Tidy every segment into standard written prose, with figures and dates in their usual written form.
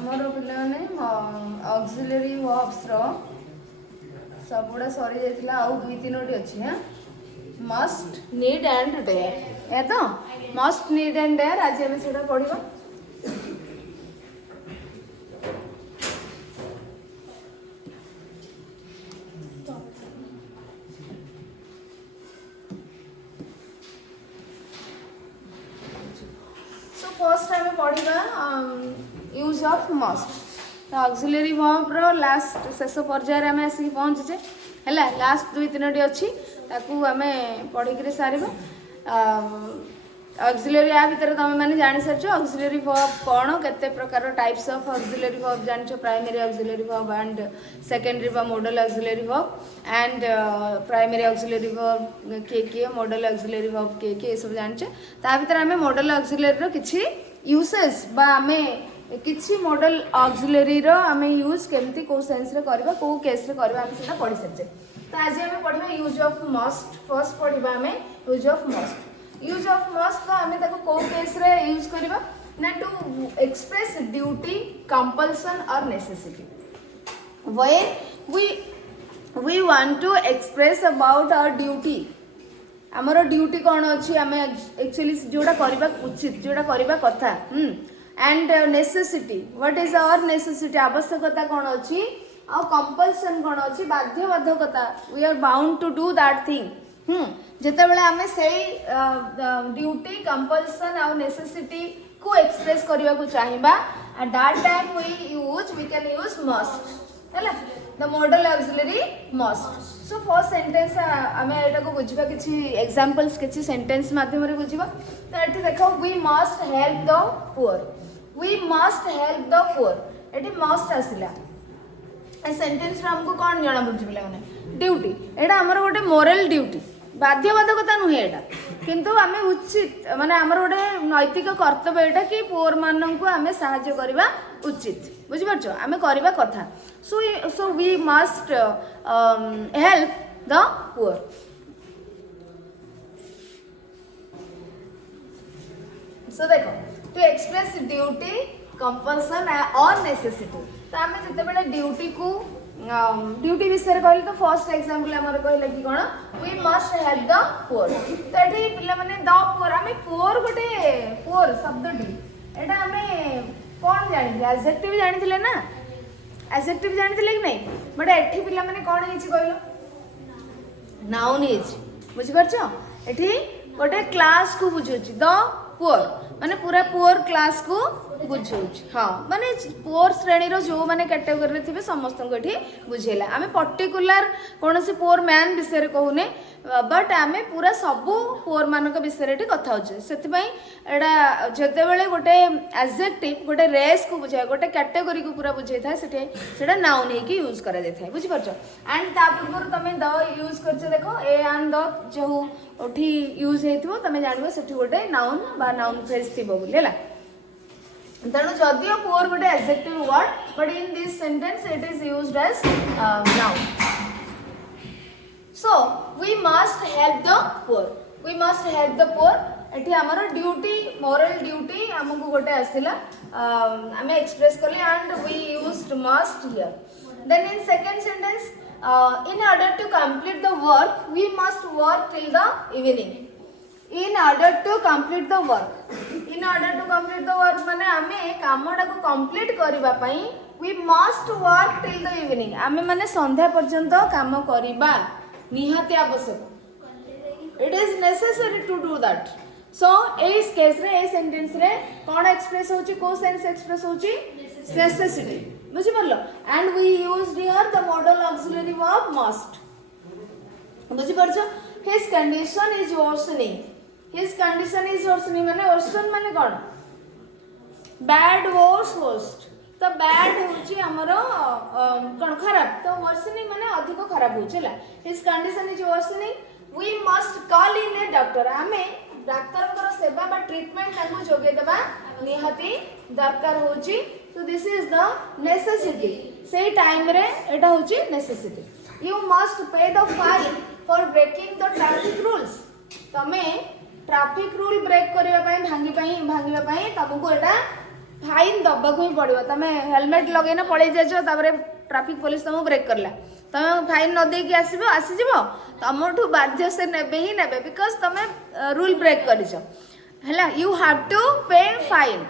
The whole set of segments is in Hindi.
आमर पे ऑक्सिलरी वर्ब्स सबुड़ा सरी जाइए आउ दुई तीनोटी अच्छी हाँ मस्ट नीड एंड डेयर या तो मस्ट नीड एंड डेयर आज आम से पढ़ा फर्स्ट आम पढ़ा use of must auxiliary verb रो लास्ट शेष पर्यायर आम आसिक पहुँचे है लास्ट दुई तीनोटी अच्छी ताकू आम पढ़ी सारे ऑक्सिलरी या भितर तुम मैंने जानी सारी ऑक्सिलरी वर्ब कौन केते प्रकार टाइप्स ऑफ ऑक्सिलरी वर्ब जान primary auxiliary verb and secondary व modal auxiliary verb and primary auxiliary verb किए मॉडल ऑक्सिलरी वर्ब किए सब जाने ता भीतर आम मॉडल ऑक्सिलरी रो किछि यूसेस बा आमे किछि मॉडल ऑक्सिलरी रो आमे यूज केमती को सेंस रे करबा को केस रे करबा हम सेटा पढ़ी सरजे तो आज आम पढ़ा यूज ऑफ मस्ट फर्स्ट पढ़ा आम use of must use of must तो आम को केस रे यूज करबा ना टू एक्सप्रेस ड्यूटी कंपल्सन और necessity when we want to express about our duty आमर ड्यूटी कौन अच्छी आम एक्चुअली जोड़ा करबा उचित जोड़ा करबा कथा and necessity what is our necessity आवश्यकता कौन अच्छी आ कंपल्सन कौन अच्छी बाध्यबाधकता we are bound to do that thing जिते बड़े आम से ड्यूटी कंपल्सन आ नेसेसिटी को एक्सप्रेस करने को चाहिए at that time we can use must है the modal auxiliary must so first sentence आम यहाँ को बुझा कि एग्जांपल्स किसी सेंटेंस माध्यम बुझा तो ये देख we must help the poor we must help the poor ये मस्ट आसला सेंटेंस आमको कौन जना पड़े पे ड्यूटी यहाँ आमर गोटे मोरल ड्यूटी बाध्यबाधकता नुहे यहाँ किंतु आम उचित माने आमर गोटे नैतिक कर्तव्य यहाँ कि पुअर मानक आम साहाय्य करवा उचित बुझिपारछ आम करवा कथा so we must help the poor so देखो टू एक्सप्रेस ड्यूटी कंपल्सन और नेसेसिटी तो आम जिते ड्यूटी को ड्यूटी विषय कहले तो फर्स्ट एग्जांपल हमर कहले कि कोन we must help the poor तो एठी पिला माने द पुअर आमे पुअर गोटे पुअर शब्दटी एटा आमे कोन जानि एडजेक्टिव जानिथिले ना एडजेक्टिव जानिथिले कि नै बट एठी पिला माने कोन हिची कहलो नाउन हिच बुझि परछो एठी गोटे क्लास को बुझुची द पुअर माने पूरा पुअर क्लास को बुझाऊँ हाँ माने पुअर श्रेणी जो मैंने कैटेगोरी थे समस्त को बुझेला आम पर्टिकुलर कौन से पुअर मैन विषय कहूने बट आम पूरा सबू पुअर मान विषय कथा होचे से एटा जिते बड़े गोटे एडजेक्टिव गोटे रेस को बुझाए गोटे कैटेगोरी को पूरा बुझे था से नाउन होगी यूज करा जाए बुझिपार एंड ता पूर्व तुम द यूज कर देख ए एंड द जो यूज हो तुम जान से गोटे नाउन बा नाउन फ्रेज थी बोली है तेणु जदियो पुअर गोटे adjective word but in this sentence it is used as noun so we must help the poor we must help the poor एठी हमर ड्यूटी मोरल ड्यूटी हमको गोटे आसिला आमे एक्सप्रेस करले and we used must here then in second sentence in order to complete the work we must work till the evening in order to complete the work in order to complete the work माने आमे कामटा को कंप्लीट करबा पई we must work till the evening आमे माने संध्या पर्यंत काम करबा निहाती आवश्यक it is necessary to do that so इस केस रे ए सेंटेंस रे कोन एक्सप्रेस होची को सेंस एक्सप्रेस होची necessity बुझी परलो and we used here the modal auxiliary verb must बुझी परछो his condition is worsening his condition is worsening माने वर्सन माने कोन बैड वर्स वर्स्ट तो बैड होची हमरो कोन खराब तो वर्सनिंग माने अधिक खराब होचला his condition is worsening we must call in a doctor आमे डाक्टर सेवा बा ट्रीटमेंट तांको जोगे देबा निहाती दरकार होची so this is the necessity say time re eta hochi necessity you must pay the fine for breaking the traffic rules tame traffic rule break kariba pai bhangiba pai तुमको एटा फाइन दबाक ही पड़ो तुम हेलमेट लगेना पड़े जाइए ट्रैफिक पुलिस तुमको ब्रेक करला तुम फाइन न देकी आसीज तुमठू बाध्य से नेबे ही नेबे बिकॉज तुम रूल ब्रेक करिछ हैला यू हैव टू पे फाइन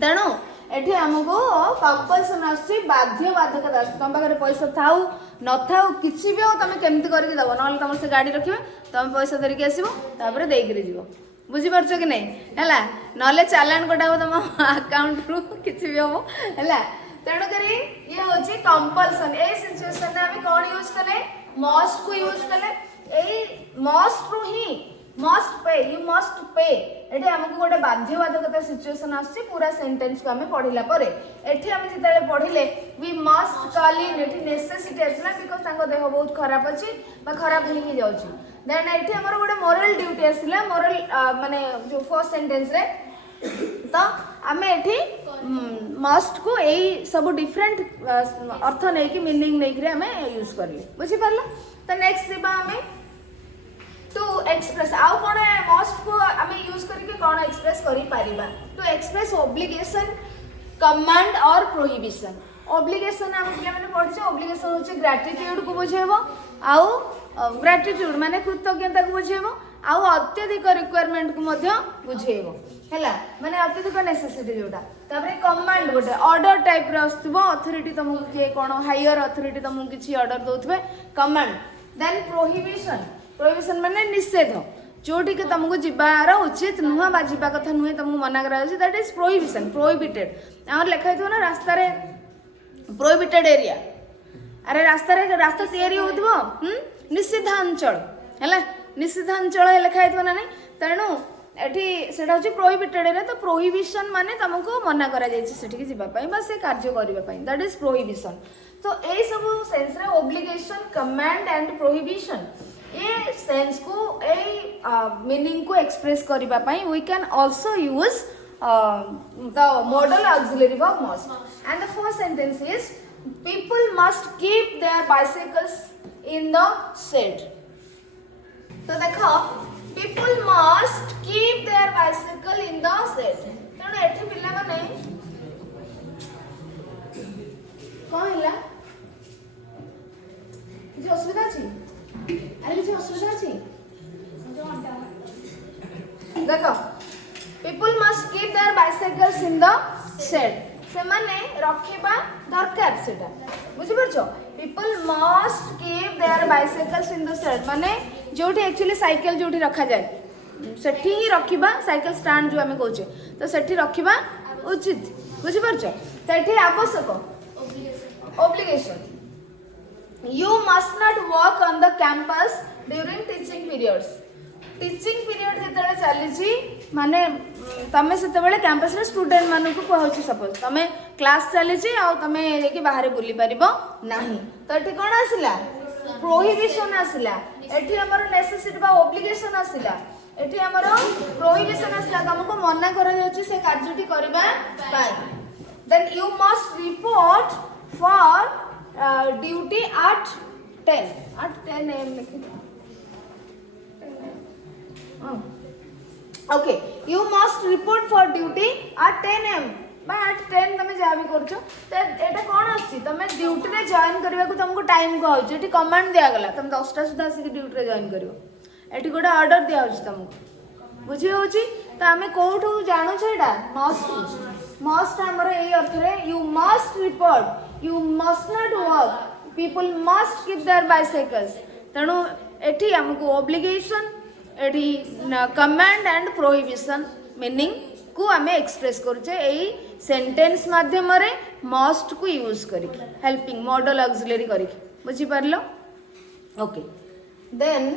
तेणु एठी हमको कंपल्सन आसी बाध्य बाधकता तुम पाखे पैसा थाउ न थाउ किसी भी हो तुम केमती करके दब ना तुम से गाड़ी रखिए तुम पैसा धरिकी आसो तापर देकरी जीव बुझीपार कि नहीं है ना चालान कटा हो तुम अकाउंट रु किसी भी हम है तेणुक ये हूँ कंपल्सन ए सिचुएशन आम कौन यूज कले मस्ट को यूज कले मस्ट रु he must pay you must pay एठी हमको गोटे बाध्यबाधकता सिचुएशन आसी पूरा सेंटेंस को हमें पढ़िला परे एठी हम जिते पढ़िले वी मस्ट कॉल इन एठी नेसेसिटी आसला बिकॉज तांको देह बहुत खराब अछि बा खराब ही जाउछि देन एठी हमर गोटे मोरल ड्यूटी आसला मोरल माने जो फर्स्ट सेंटेंस रे तो आम एठी मस्ट को यही सब डिफरेंट अर्थ नहीं कि मीनिंग नहीं कि आम यूज करले बुझी पारला तो नेक्स्ट दिबा हमें टू एक्सप्रेस आउ कौन मस्ट को आम यूज करके कौन एक्सप्रेस करी पारिबा टू एक्सप्रेस ऑब्लिगेशन कमांड और प्रोहिबिशन ऑब्लिगेशन आम पिला माने पढ़िछे ऑब्लिगेशन होचे ग्रेटिट्यूड को बुझेबो आउ ग्रेटिट्यूड माने कृतज्ञता को बुझेबो आउ अत्यधिक रिक्वायरमेंट को मध्य बुझेबो हैला माने अत्यधिक नेसेसिटी जोटा तापरे कमांड गोटे ऑर्डर टाइप रे आस्तबो अथॉरिटी तुमको के कोन हायर अथॉरिटी तुमको किछि ऑर्डर दोथबे कमांड देन प्रोहिबिशन प्रोहिबिशन माने निषेध जोटी के तुमको जीवार उचित नुह बा जीवा कथा नुहे तुमको मना करा अछि दैट इज प्रोहिबिशन प्रोहिबिटेड और लिखा थो ना रास्ता रे प्रोहिबिटेड एरिया अरे रास्ता रे रास्ता तयारी होथबो निषिद्धांचल हैला निषिद्धांचल लिखा थो ना नहीं तेणु एठी सेटा होची प्रोहिबिटेड एरिया तो प्रोहिबिशन माने तुमको मना करा जायछि सेठी के जीवा पई बा से कार्य करिबा पई दैट इज प्रोहिबिशन तो ए सब सेंस रे ऑब्लिगेशन कमांड एंड प्रोहिबिशन ये सेंस को ए मीनिंग को एक्सप्रेस करिबा पई we can also use the modal auxiliary verb must and the first sentence is people must keep their bicycles in the shed तो देखो people must keep their bicycle in the shed तेणु एठी पिला माने कोन हिला किछ असुविधा अछि अरे किसी असुविधा अछि देखो people must keep their bicycles in the shed से माने रखिबा दरकार सेटा बुझि परछो people must keep their bicycles in the shed माने जोठी एक्चुअली साइकिल जोठी रखा जाए सेठी ही रखिबा साइकिल स्टैंड जो हमें कहूचे तो सेठी रखिबा उचित बुझि परछो सेठी आवश्यक obligation You must not walk on the campus during teaching periods. Teaching period जेतबेले चलीची माने तमे सेतबेले कैंपस रे स्टूडेंट मानु को कहउची सपोज तमे क्लास चलीची आ तमे लेके बाहर बुली परिबो नाही तो एठी कोन आसिला प्रोहिबिशन आसिला एठी हमर नेसेसिटी बा ऑब्लिगेशन आसिला एठी हमर प्रोहिबिशन आसिला तुमको मना करा जाउची से कार्यटी करबा पाई then you must report for duty at 10 am okay you must report for duty at 10 am बा at 10 तमे जा भी करछो त एटा कोन आछि तमे ड्यूटी रे जॉइन करबा को तुमको टाइम को होछ एटी कमांड दिया गला तुम 10 टा सुधा आसी ड्यूटी रे जॉइन करिवो एटी गोटा ऑर्डर दिया होछ तुमको बुझी होची त हमें कोठू जानो छेडा मस्ट हमर एई अर्थ रे you must report you must not walk people must keep their bicycles तेणु एठी हमको obligation एठी command and prohibition meaning को हमें एक्सप्रेस करछे एई सेंटेंस माध्यम रे must को यूज करिक हेल्पिंग मॉडल ऑक्सिलरी करिक बुझी परलो okay then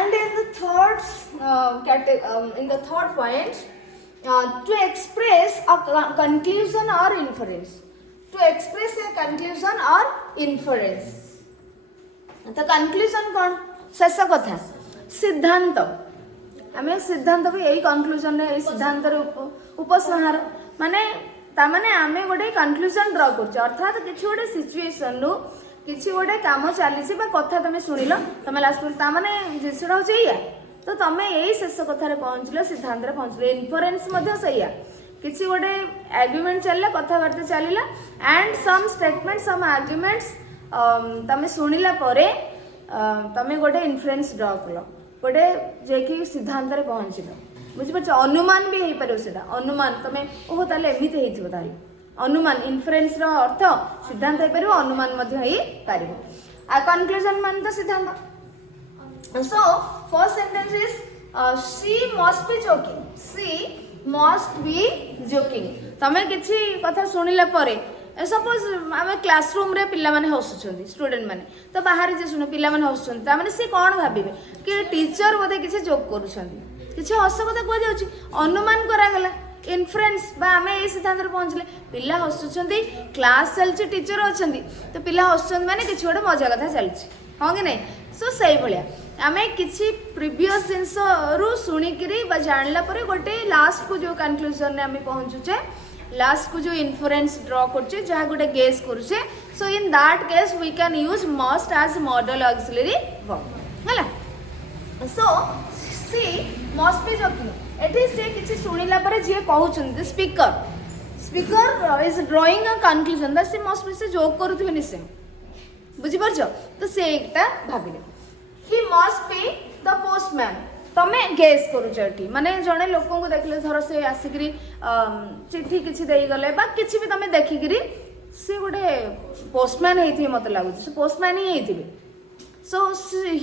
and in the third point to express a conclusion or inference to express a conclusion or inference तो conclusion कौन शेष कथा सिद्धांत आम सिद्धांत भी यही conclusion रे सिद्धांत उपसंहार माने ता माने आम गोटे conclusion ड्रा कर अर्थात किसी गोटे सिचुएशन रु किसी गोटे काम चली कथा तुम शुणिल तुम लास्ट ता माने जिसटा हूँ या तो तुम्हें यही शेष कथार पहुँचल सिद्धांत पहुँचल इनफरेन्स सैया किसी गोटे आर्ग्युमेंट चलला कथबार्ता चलला and some statement some arguments तुम शुणिला परे तुम गोटे इनफ्लुएंस ड्र कल गोटे जे सिद्धांत पहुँचल बुझीपार अनुमान भी हो पार से अनुमान तुम ओह ताले एमती हो अनुमान इनफ्लुएंस अर्थ सिद्धांत हो पार अनुमान हो पार कनक्लूजन मान तो सिद्धांत सो first sentence is she must be joking she must be joking तमें किसी कथा शुणिला परे सपोज आम क्लासरूम रे पिला माने हसुछंती स्टूडेंट माने तो बाहर जे सुनो पिला माने हसुछंती ता माने से कोन भाबिबे कि टीचर बोधे किसी जोक करूछंती किसी हस कथा को जाउची अनुमान करा गला इनफ्लुएंस बा आम ए सिद्धांत रे पहुंचले पिला हसुछंती क्लास चलची टीचर अछंती तो पिला हसुछंती माने किसी गोटे मजा कथा चलची हां कि नहीं सो सही भलिया आम किसी प्रिवियस जिनस रु शुणिकी जानला गोटे लास्ट को जो कनक्लूजन आम पहुँचुचे लास्ट को जो इनफरेन्स ड्र करुचे जहाँ गोटे गेस करुचे so in that case we can use must as modal auxiliary verb है so she must be joking एठी से किसी शुणिला जे कहउछन speaker speaker is drawing a conclusion that she must be से जोक करूथिबे निश्चय बुझी परछ तो से एकटा भाबिले he must be the postman तमे गेस करुछ माने जड़े लोक को देखले धर से आसिक चिट्ठी किसी गले किसी भी तुम देखिकी सी गोटे पोस्टमैन होती मत लगुच पोस्टमैन ही होते so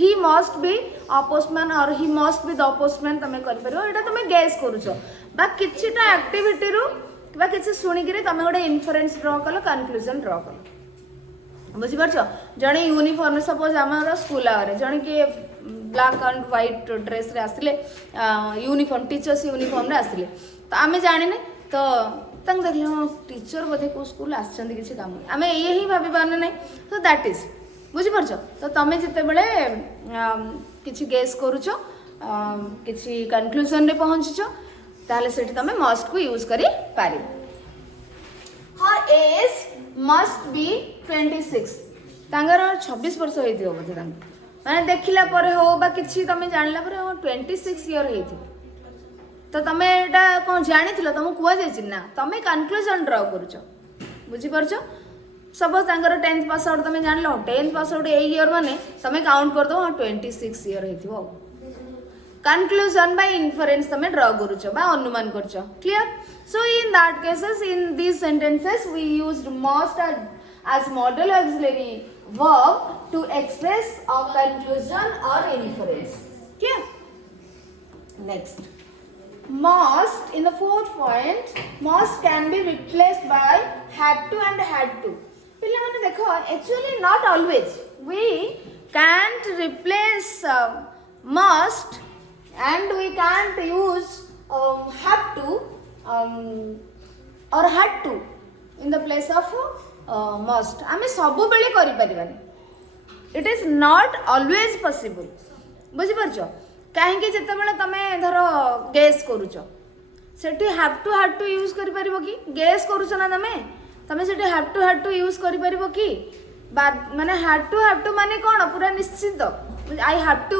he must be a postman और he must be the postman तुम कर तुम गेस करुछ किछिटा एक्टिविटी रु किसी शुणिकी तुम गोटे इनफरेन्स ड्र कल कनक्लूजन ड्र कल बुझीपार जड़े यूनिफॉर्म सपोज आम स्कूल आगे जड़े किए ब्लैक एंड व्हाइट ड्रेस रे आसिले यूनिफॉर्म टीचर्स यूनिफॉर्म रे आसिले तो आम जाने तो देखले हाँ टीचर बोधे को स्कूल आसछंती किसी काम आम ये भाभी पारने ना तो दैट इज बुझीपार तो तुम जिते बड़े किसी गेस करुच किसी कनक्लूजन रे पहुँचुच ताले सेठी तुम मस्ट को यूज करी पारि हर एज मस्ट बी 26 तांगर 26 वर्ष होइथियो बोधे तांग माने देखिला परे हो बा किछि तमे जानला परे हो 26 ईयर होइथि तो तमे एटा कोन जानिथिलो तमु कुआ जायछि ना तमे कनक्लूजन ड्रा करूछ बुझी परछ सपोज तांगर 10th पास आउट तमे जानलो 10th pass out a year माने तमे काउंट कर दो 26 ईयर होइथियो कनक्लूजन बाय इनफरेन्स तमे ड्रा करूछ बा अनुमान करछ clear so in that cases in these sentences we used must as model auxiliary verb to express a conclusion or inference clear next must in the fourth point must can be replaced by had to and had to pila mane dekho actually not always we can't replace must and we can't use have to or had to in the place of must आमे सबु बेले करि परिबानी it is not always possible बुझी परछो काहे कि जते बेले तमे धरो गेस करूछ सेठी हैव टू यूज करि परिबो कि गेस करूछ ना तमे सेठी हैव टू यूज करि परिबो कि माने हैव टू माने कोन पूरा निश्चित आई हैव टू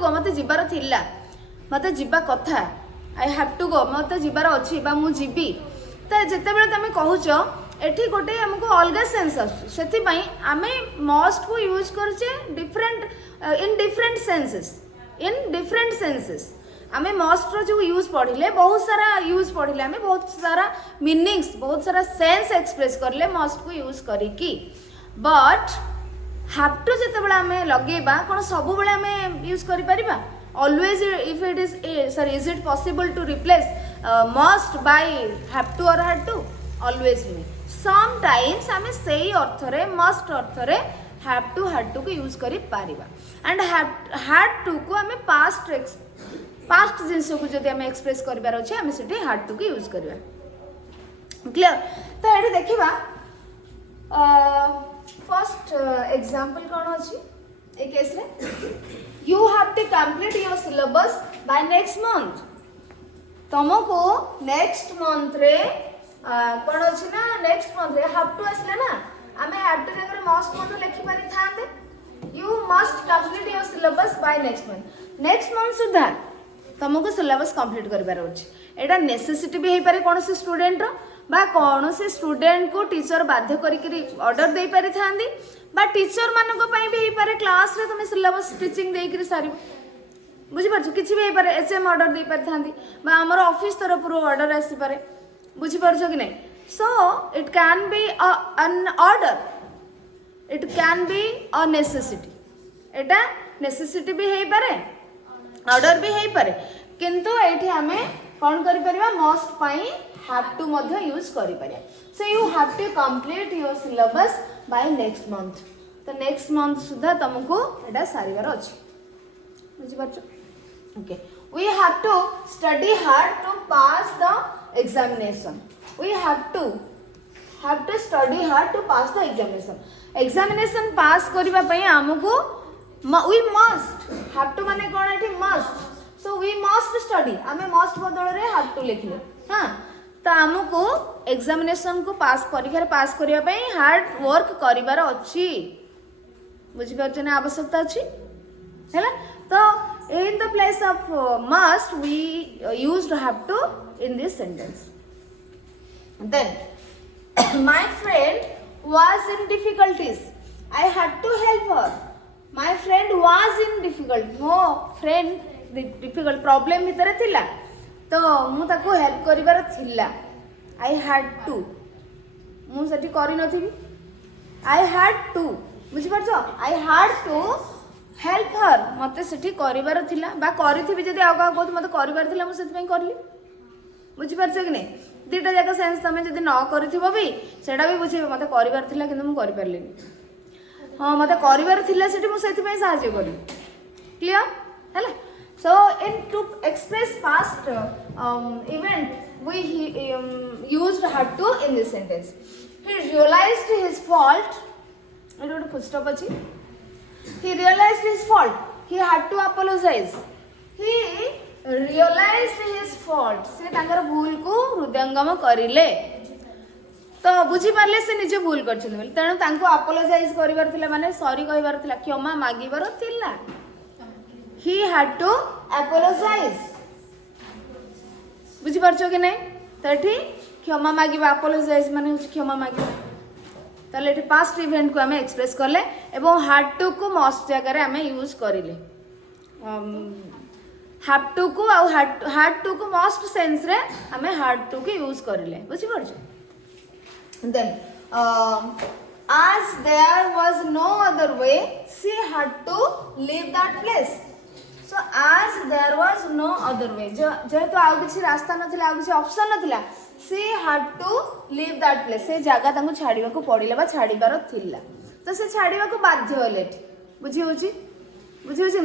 गो मते जिबार थिला मते जिबा कथा आई हैव टू गो मते जिबार अछि बा मु जिबी तो जिते बेले तुम कहूच एठी गोटे हमको अलग सेंस आसे आमे मस्ट को यूज करछे डिफरेंट इन डिफरेंट सेंसेस आमे मस्ट रो जो यूज पढ़िले बहुत सारा यूज पढ़िले आमे बहुत सारा मीनिंग्स बहुत सारा सेंस एक्सप्रेस करले मस्ट को यूज करिकी बट हैव टू जिते बेले आमे लगेबा कोन सब बेले आमे यूज करि परिबा always if it is it possible to replace must by have to or had to always me sometimes आमे सेही अर्थ रे must अर्थ रे have to had to को यूज करि पारिबा and had to को आमे past जिंस को जदि आमे एक्सप्रेस करबार अछि आमे सेठी had to को यूज करबा क्लियर तो एठी देखिबा फर्स्ट एग्जांपल कोन अछि ए केस रे you have to complete your syllabus by next month तुमको next month रे कोन अछि ना next month रे have to आसले ना आमे have to जगह must मत लिखि पारि थाते you must complete your syllabus by next month सुधा तुमको सिलेबस कंप्लीट कर एटा नेसेसिटी भी हो पारे कौन से स्टूडेंट बा कौन से स्टूडेंट को टीचर बाध्य करी ऑर्डर दे पारि थांदी बा टीचर मानक पई भी हो पारे क्लास रे तुम सिलेबस टीचिंग दे करी सारी बुझी पारछ किछि भी हो पारे एचएम ऑर्डर दे पारि थांदी बा हमर ऑफिस तरफ रो ऑर्डर आसी पारे बुझी पारछ कि नहीं so it can be an order it can be a necessity एटा नेसेसिटी भी हो पारे ऑर्डर भी हो पारे किंतु एठी हमें कौन करि परिबा मस्ट पई हैव टू मध्य यूज करि परिया so you have to complete your syllabus by next month तो नेक्स्ट मंथ सुधा तुमको एटा सारिवार अछि बुझि पाछो okay we have to study hard to pass the examination we have to study hard to pass the examination pass करबा पई हमको वी मस्ट हैव टू माने कोन एठी must so we must study आमे मस्ट बदल रे हैव टू लिखले हां तो हमको एग्जामिनेशन को पास परीक्षा पास करबा पई हार्ड वर्क करिवार अछि बुझि पाछन आवश्यकता अछि हैला तो in the place of must we used have to in this sentence then my friend was in difficulties I had to help her my friend was in difficult mo friend difficult problem भितर थिला तो मु ताको हेल्प करिवार थिला I had to मु सठी करि नथिबी I had to बुझि पाछो I had to help her मते सेठी करिवार थिला बा करिथिबी जदी आगा कोत मते करिवार थिला मु सेति पई करली बुझि परछ कि नै दुटा जाका सेंस तमे जदी न करिथिबो भी सेडा भी बुझिबो मते करिवार थिला किंतु मु करि परलिनी हां मते करिवार थिला सेठी मु सेति पई सहाय्य करी क्लियर हैला so in to express past event we used had to in this sentence he realized his fault it would full stop achi he realized his fault he had to apologize he realized his fault से तांकर भूल को हृदयंगम करिले तो बुझी पारले से निजे भूल करछन बोली तेणु तांको अपोलोजाइज करिवार थिला माने सॉरी कहिवार थिला क्षमा मागिबार थिला he had to apologize बुझी पारछो कि नै तठी क्षमा मागिबा अपोलोजाइज माने क्षमा मागिबा ताले एठी पास्ट इवेंट को हमें एक्सप्रेस करले एवं हैड टू को मस्ट जगह रे हमें यूज करिले हैव टू को आ हैड टू को मस्ट सेंस रे हमें हैड टू के यूज करिले बुझी परछ then as there was no other way she had to leave that place so as there was no other way जेहेतु आ किसी रास्ता नथिला आ किसी option नथिला she had to leave that place से जगह तांको छाड़ीबा को पड़िला बा छाड़ीबार थिला तो से छाड़ीबा को बाध्य होले बुझी होची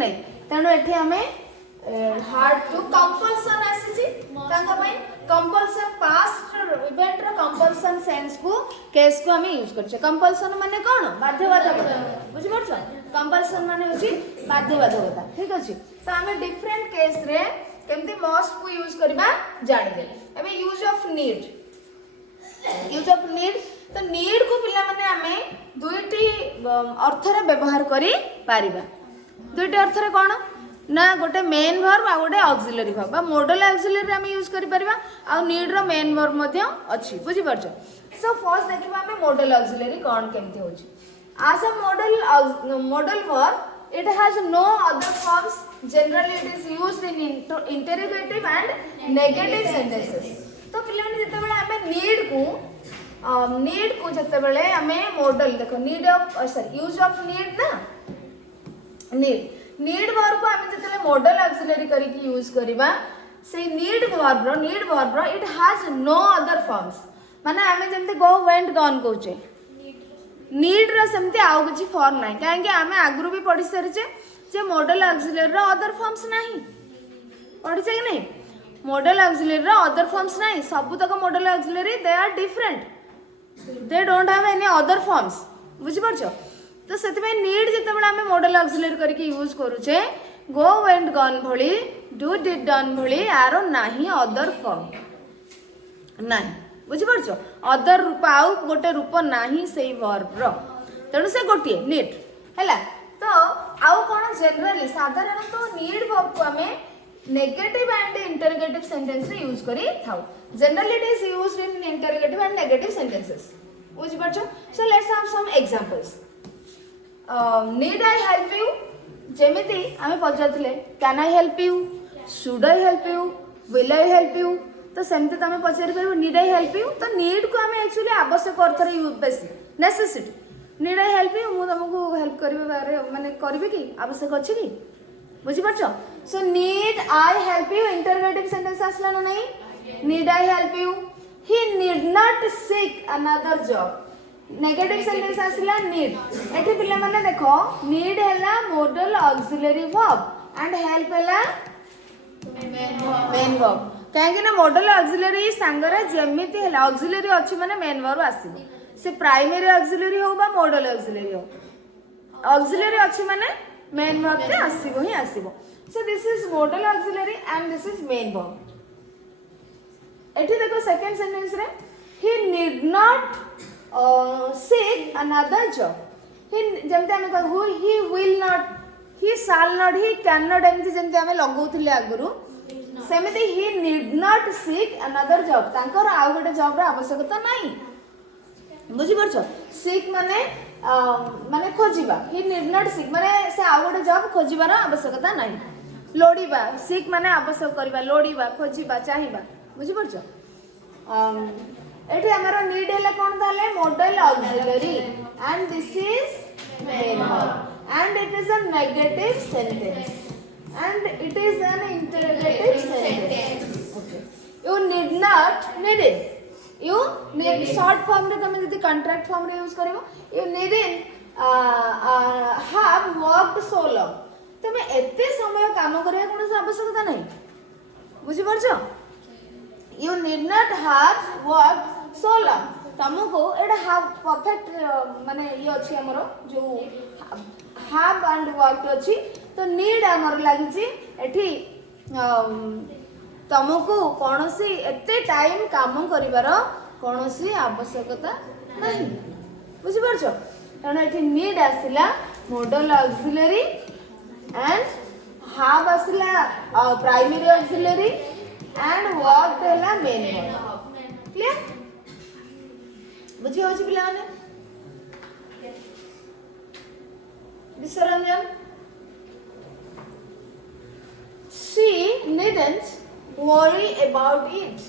नै तनो एठी हमें had to compulsion आसीची तांको पई compulsion past इवेंट रो compulsion सेंस को केस को हमें यूज करछे compulsion माने कोन बाध्यबाधकता बुझी परछ compulsion माने होची बाध्यबाधकता ठीक अछि तो हमें डिफरेंट केस रे केमती मस्ट को यूज करबा जानि गेले हमें यूज ऑफ नीड तो नीड को पिला माने हमें दुईटी अर्थ रे व्यवहार करी पारिबा दुईटी अर्थ रे कोन ना गोटे मेन वर्ब आ गोटे ऑक्सिलरी वर्ब बा मॉडल ऑक्सिलरी हम यूज करि परिबा आ नीड रो मेन वर्ब मध्य अछि बुझि परछ सो फर्स्ट देखिबा हमें मॉडल ऑक्सिलरी कोन केमती होछि as a model verb it has no other forms generally it is used in interrogative and negative sentences तो पिले माने जते बेले हमें नीड को जते बेले हमें मॉडल देखो need of sorry use of need ना नीड वर्ब को हमें जते मॉडल ऑक्सिलरी करी की यूज करबा से नीड वर्ब रो it has no other forms माने हमें जंते गो वेंट गॉन कहूचे नीड रो सेमते आउ किछि फॉर्म नाही काहे कि हमें आगरु भी पढि सरचे जे मॉडल ऑक्सिलरी रो अदर फॉर्म्स नाही पढि छै कि नहीं मॉडल ऑक्सिलरी रो अदर फॉर्म्स नाही सब तक modal auxiliary they are different they don't have any other forms बुझि परछो तो सेति में नीड जते बेला हमें मॉडल ऑक्सिलरी करके यूज करूचे गो वेंट गॉन भली डू डिड डन भली आरो नाही अदर फॉर्म नाही बुझि परछो अदर रूप आउ गोटे रूप नाही सेई वर्ब रो तेणु से गोटिए नीड हैला तो आउ कोन जनरली साधारणतः नीड वर्ब को हमें नेगेटिव एंड इंटरोगेटिव सेंटेंस रे यूज करी थाउ generally it is used in interrogative and negative sentences बुझि परछो so let's have some examples need I help you जेमिति हमें पचारथिले can I help you should I help you will I help you तो सेमते तमे पचारि परबो नीड आई हेल्प यू तो नीड को हमें एक्चुअली आवश्यक अर्थ रे यूज बेसी necessity need I help you मु तुमको हेल्प करबे माने करबे की आवश्यक अछि की बुझि परछो सो need I help you interrogative sentence आसला ना नहीं need I help you he need not seek another job negative sentence आसला नीड एठी पिले माने देखो नीड हैला modal auxiliary verb and help हैला मेन वर्ब कहीं ना मॉडल ऑक्सिलरी सांगरे जेमिति हैला ऑक्सिलरी अछि माने मेन वर्ब आसीबो से प्राइमरी ऑक्सिलरी हो बा मॉडल ऑक्सिलरी हो ऑक्सिलरी अछि माने मेन वर्ब ते आसीबो ही आसीबो so this is modal auxiliary and this is main verb एठी देखो सेकंड सेंटेंस रे he need not seek another job ही जेमते हमें कहू he will not he shall not he cannot नॉट एमती जेमते हमें लगौथिले आगुरु सेमिति he need not seek another job तांकर आ गोटे जॉब रे आवश्यकता नाही बुझि परछो सीक माने माने खोजिबा ही नीड नॉट सीक माने से आ गोटे जॉब खोजिबार आवश्यकता नाही लोडीबा सीक माने आवश्यक करबा लोडीबा खोजिबा चाहिबा बुझि परछो एठी हमर नीड हैला कोन ताले model auxiliary and this is main verb and it is a negative sentence and it is an interrogative sentence okay you need not needed you need short form रे तमे जति contract form रे यूज करबो you needn't have worked so long तमे एते समय काम करिया कोन आवश्यकता नाही बुझि परछो you need not have worked so long तमको Etah have perfect माने ये अछि हमरो जो have and worked अछि तो नीड आमर लगी एठी तुमको कौन सी एते टाइम काम करिवार कौन सी आवश्यकता नहीं बुझि परछो कारण एठी नीड आसिला मॉडल ऑक्सिलरी एंड हाव आसिला प्राइमरी ऑक्सिलरी एंड वर्ब हैला मेन वर्ब क्लियर बुझि होछि पिला माने विसरंजन she needn't worry about it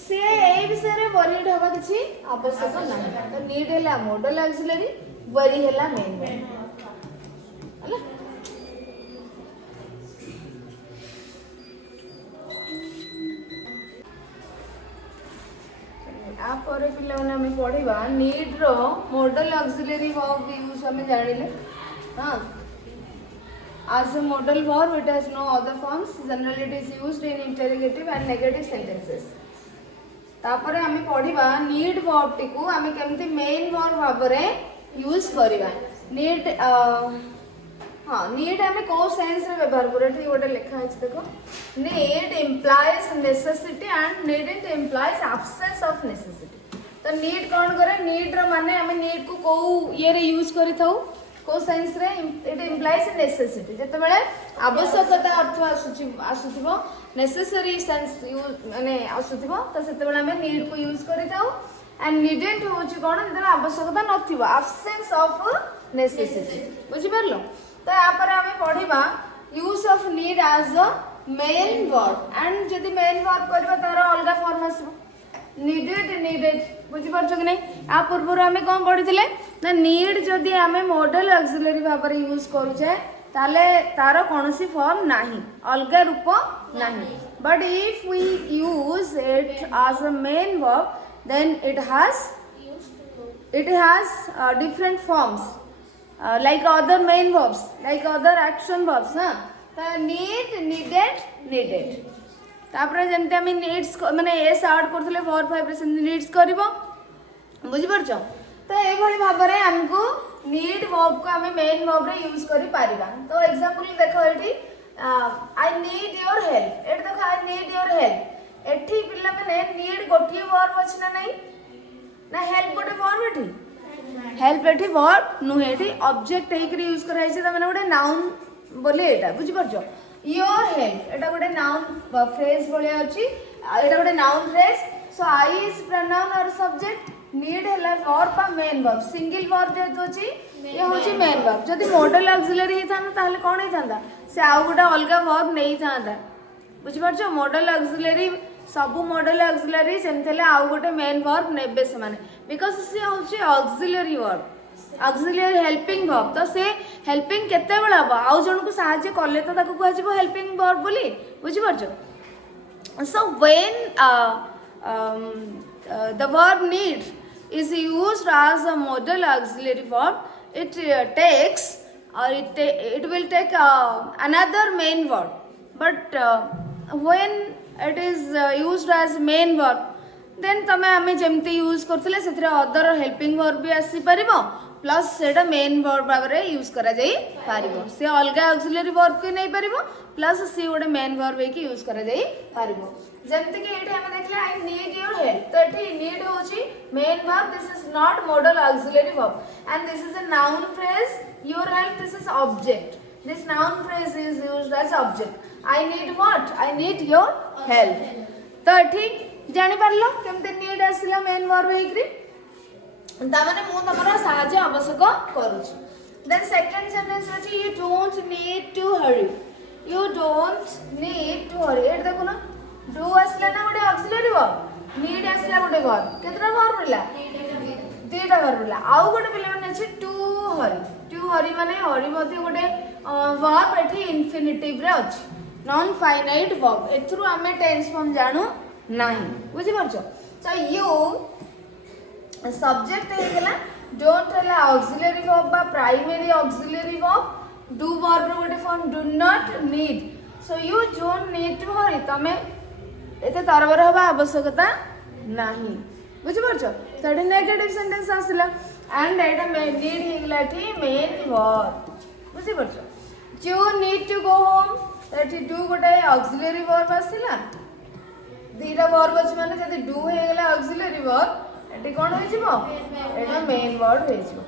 से ए विषय रे वरीड हवा किछि आवश्यक नाही तो नीड हैला मॉडल ऑक्सिलरी वरी हैला मेन वर्ब हला आ परे पिला माने हम पढिबा नीड रो मॉडल ऑक्सिलरी वर्ब यूज हम जानिले हां As a modal verb, it has no other forms. Generally, it is used in interrogative and negative sentences. तापरे हमें पढ़िबा need verb टिकु हमें केमती main verb भाबरे यूज करिबा need हां need हमें को सेंस रे व्यवहार करे ठीक गोटे लिखा है देखो need implies necessity and needn't implies absence of necessity तो need कौन करे need रो माने हमें need को ये रे यूज करि थाउ को सेंस रे इट इंप्लाइज नेसेसिटी जते बेले आवश्यकता अर्थ आसुथिबो नेसेसरी सेंस माने आसुथिबो तो सेते बेले हमें नीड को यूज करि थाउ एंड नीडेंट होची कोन जते आवश्यकता नथिबो एब्सेंस ऑफ नेसेसिटी बुझि परलो तो या पर हमें पढिबा use of need as a main verb and जदी मेन वर्ब करबा तार अलगा फॉर्म आसबो needed बुझि परछो कि नहीं आ पूर्व हमें कौन पढ़ी ना नीड जदि आम मॉडल ऑक्सिलरी भाव में यूज करुचे ताले तार कौन सी फॉर्म नहीं अलग रूप नहीं but if we use it as a main verb then it has different forms like other main verbs like other action verbs ना तो need needed तापर जेमते हम नीड्स माने एस ऐड करथले वर्ब 5 रे नीड्स करबो बुझि परछो तो ए भली भाव रे हमको नीड वर्ब को हमें मेन वर्ब रे यूज करि पारिबा तो एग्जांपल देखो एठी आई नीड योर हेल्प एट देखो आई नीड योर हेल्प एठी पिल्ला माने नीड गोटिए वर्ब अछि ना नहीं ना हेल्प गोटे वर्ब एठी हेल्प एठी वर्ब नुहे एठी ऑब्जेक्ट हेकरी यूज करा छै त माने गोटे नाउन बोले एटा बुझि परछो योर हेल्प एटा गोटे नाउन फ्रेज बोले अछि एटा गोटे noun phrase so I is pronoun और सब्जेक्ट नीड हैला वर्ब बा मेन वर्ब सिंगल वर्ब जे तो छी ये होची मेन वर्ब जदि मॉडल ऑक्सिलरी हे थाना ताले कोन हे थांदा से आउ गोटे अलगा वर्ब नै थांदा बुझि परछो मॉडल ऑक्सिलरी सबु मॉडल ऑक्सिलरी सेमथले आउ गोटे मेन वर्ब नेबे से माने बिकॉज़ से होची auxiliary verb auxiliary helping verb तो से हेल्पिंग केते बेला बा आउ जण को सहाय्य करले तो ताको कहै छिबो हेल्पिंग वर्ब बोली बुझि परछो so when the verb need is used as a modal auxiliary verb it takes or it will take another main verb but when it is used as main verb then तमे आमे जेमती यूज करथिले सेथरे अदर हेल्पिंग वर्ब भी आसी परिबो प्लस सेटा मेन वर्ब भाबरे यूज करा जाई पारिबो से अलगा ऑक्सिलरी वर्ब के नै परिबो प्लस सी गोटे मेन वर्ब के यूज करा जाई पारिबो जेमती कि एठी हम देखले आई नीड योर हेल्प तो एठी नीड होची main verb this is not modal auxiliary verb and this is a noun phrase your help this is object this noun phrase is used as object I need what I need your help तो एठी जानि पारलो केमते नीड आसिला मेन वर्ब हेकरी ता माने मु तमरा सहाय्य आवश्यक करूची देन सेकंड सेंटेंस अछि you don't need to hurry you don't need to hurry एट देखो ना डू आसला ना गोटे ऑक्सिलरी वर्ब नीड आसला गोटे वर्ब केतरा वर्ब मिला दुईटा वर्ब मिला आउ गोटे पिला माने अछि टू हरी माने हरी मध्ये गोटे वर्ब एठी इंफिनिटिव रे अछि नॉन फाइनाइट वर्ब एथरु हमें टेंस फॉर्म जानू नाही बुझि परछो सो यू सब्जेक्ट हे गेला डोंट हैला ऑक्सिलरी वर्ब बा primary auxiliary verb do verb रो गोटे form do not need so you don't need to hurry तमे एते तरबर हबा आवश्यकता नाही बुझि परछो थर्ड नेगेटिव सेंटेंस आसला एंड एटा नीड हे गेला ठी मेन वर्ब बुझि परछो you need to go home एठी डू गोटे ऑक्सिलरी वर्ब आसला दीटा वर्ब अछि माने जदि डू हे गेला ऑक्सिलरी वर्ब एटी कोन होई जिवो एटा मेन वर्ब होई जिवो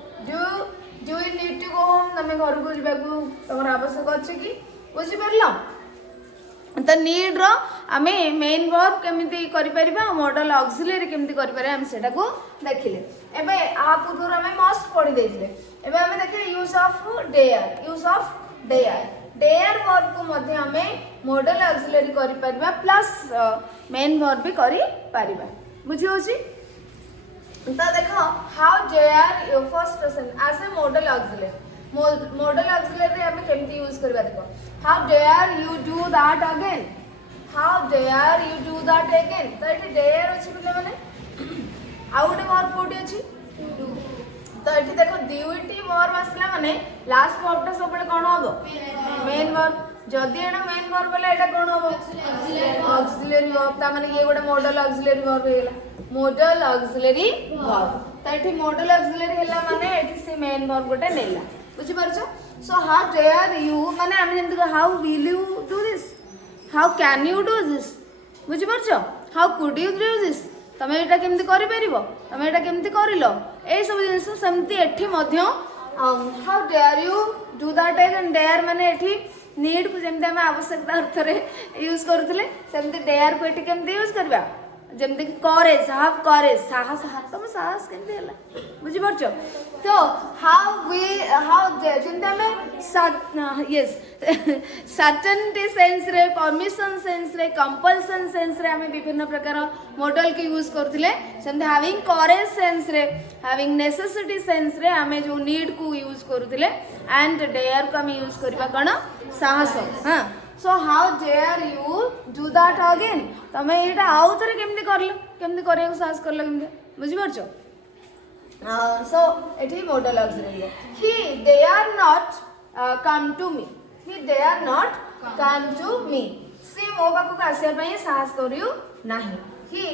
do you need to go home तमे घर को जिबा को तमर आवश्यक अछि कि बुझि परलो त नीड रो आमे मेन वर्ब केमिति करि परिबा मॉडल ऑक्सिलरी केमिति करि पारे हम सेटा को देखिले एबे आ पूर्व हमें मस्ट पढि देथिले एबे हमें देखिले यूज ऑफ डेयर वर्ब को मध्ये हमें मॉडल ऑक्सिलरी करि परिबा प्लस मेन वर्ब भी करि परिबा बुझि होछि तो देखो how dare your first person as a modal auxiliary हमें केमिति यूज करबा देखो how dare you do that again तो एठी डेयर अछि बिले माने आ गोटे वर्ब कोठी अछि तो एठी देखो दुईटी वर्ब आसला माने लास्ट वर्बटा सबले कोन होबो मेन वर्ब जदि एटा मेन वर्ब बोले एटा कोन होबो ऑक्सिलरी वर्ब ता माने ये गोटे मॉडल ऑक्सिलरी वर्ब हेला मॉडल ऑक्सिलरी वर्ब तो एठी मॉडल ऑक्सिलरी हेला माने एठी से मेन वर्ब गोटे नेला बुझि परछो सो हाउ डेयर यू माने हम जेंति how will you do this how can you do this बुझि परछो how could you do this तमे एटा केमति करि परिबो तमे एटा केमति करिलो ए सब जिंस समति एठी मध्य how dare you do that and dare माने एठी नीड को जेमति हम आवश्यकता अर्थ रे यूज करथले सेमति डेयर को एठी केमति यूज करबा जेमति कि करेज हाव करेज साहस तम साहस केमति हला बुझि परछो तो हाउ जेमति हम यस सर्टेनिटी सेंस रे परमिशन सेंस रे कंपल्सन सेंस रे हमें विभिन्न प्रकार मॉडल के यूज करथिले सेमति हैविंग करेज सेंस रे हैविंग नेसेसिटी सेंस रे हमें जो नीड को यूज करथिले एंड डेयर को हम यूज करबा कोन साहस हां so how dare you do that again तमे एटा आउ थरे केमति करलो केमति करिया साहस करलो केमति बुझि परछो सो एठी modal auxiliary he dare not come to me से मो पाखु आसिया पई साहस करियो नाही ही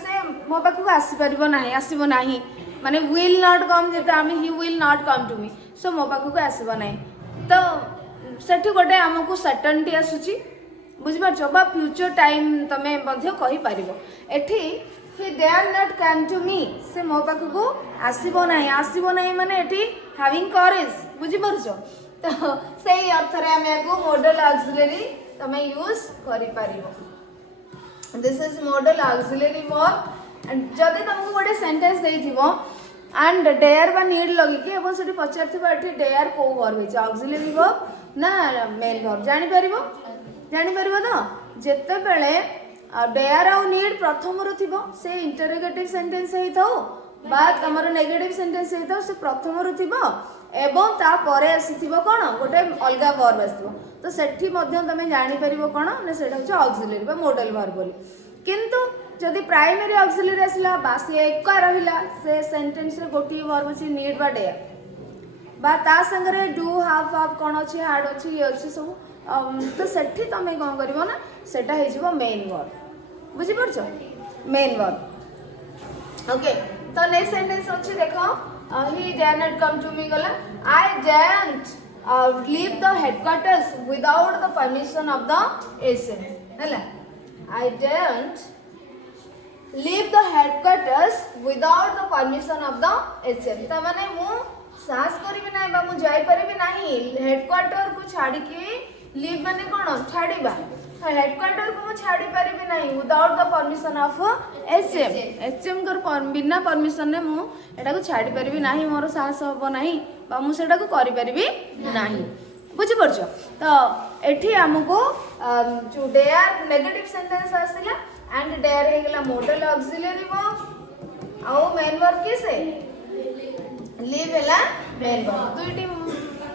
से मो पाखु आसी परिबो नाही आसीबो नाही माने विल नॉट कम जेता आमी he will not come to me so मो पाखु आसीबो नाही तो सेठी गोटे हमकु सर्टेनिटी आसुची बुझि परछो बा फ्यूचर टाइम तमे मध्ये कहि परिबो एठी he dare not come to me से मो पाखकू आसीबो नहीं माने एठी having courage बुझी परछो तो सही अर्थ रे हम याको मॉडल ऑक्सिलरी तमे यूज करि पारिबो this is modal auxiliary verb and जदि तुमको गोटे सेंटेंस देथिबो एंड डेयर बा नीड लगी कि एबो सेठी पचारथिबो एठी डेयर को वर्ब है ऑक्सिलरी वर्ब ना मेन वर्ब जानि परिबो तो जेते बेले डेयर आउ नीड प्रथम रु थिबो से इंटरोगेटिव सेंटेंस हे थाउ बा तमरो नेगेटिव सेंटेंस हे थाउ से प्रथम रु थिबो एवं ता परे आसीथिबो कोन गोटे अलगा वर्ब आसीबो तो सेठी मध्य तमे जानि परिबो कोन ने सेटा होछ ऑक्सिलरी बा मॉडल वर्ब बोली किंतु जदि प्राइमरी ऑक्सिलरी आसला बासी एक रहिला से सेंटेंस रे गोटी वर्ब अछि नीड बा डेयर बा ता संगरे डू हाफ कोन अछि हाड अछि ये अछि सब तो सेठी तमे कोन करबो ना सेटा हे जिवो मेन वर्ब बुझि परछो मेन वर्ब ओके तो नेक्स्ट सेंटेंस अछि देखो he dare not come to me gala I daren't leave the headquarters without the permission of the SM hela I daren't leave the headquarters without the permission of the SM ta mane mu साहस करिबि नाही बा मु जाई परिबि नाही हेडक्वार्टर को छाडी के लीव माने कोन छाडीबा हेडक्वार्टर को मु छाडी परिबि नाही without the permission of HM कर बिना परमिशन ने मु एटा को छाडी परिबि नाही मोर साहस होबो नाही बा मु सेटा को करि परिबि नाही बुझि परछो तो एठी हमको जो डेयर नेगेटिव सेंटेंस आसिला एंड डेयर हे गेला मॉडल ऑक्सिलरी वर्ब आउ मेन वर्ब किसे लीव हैला मेन वर्ब दुईटी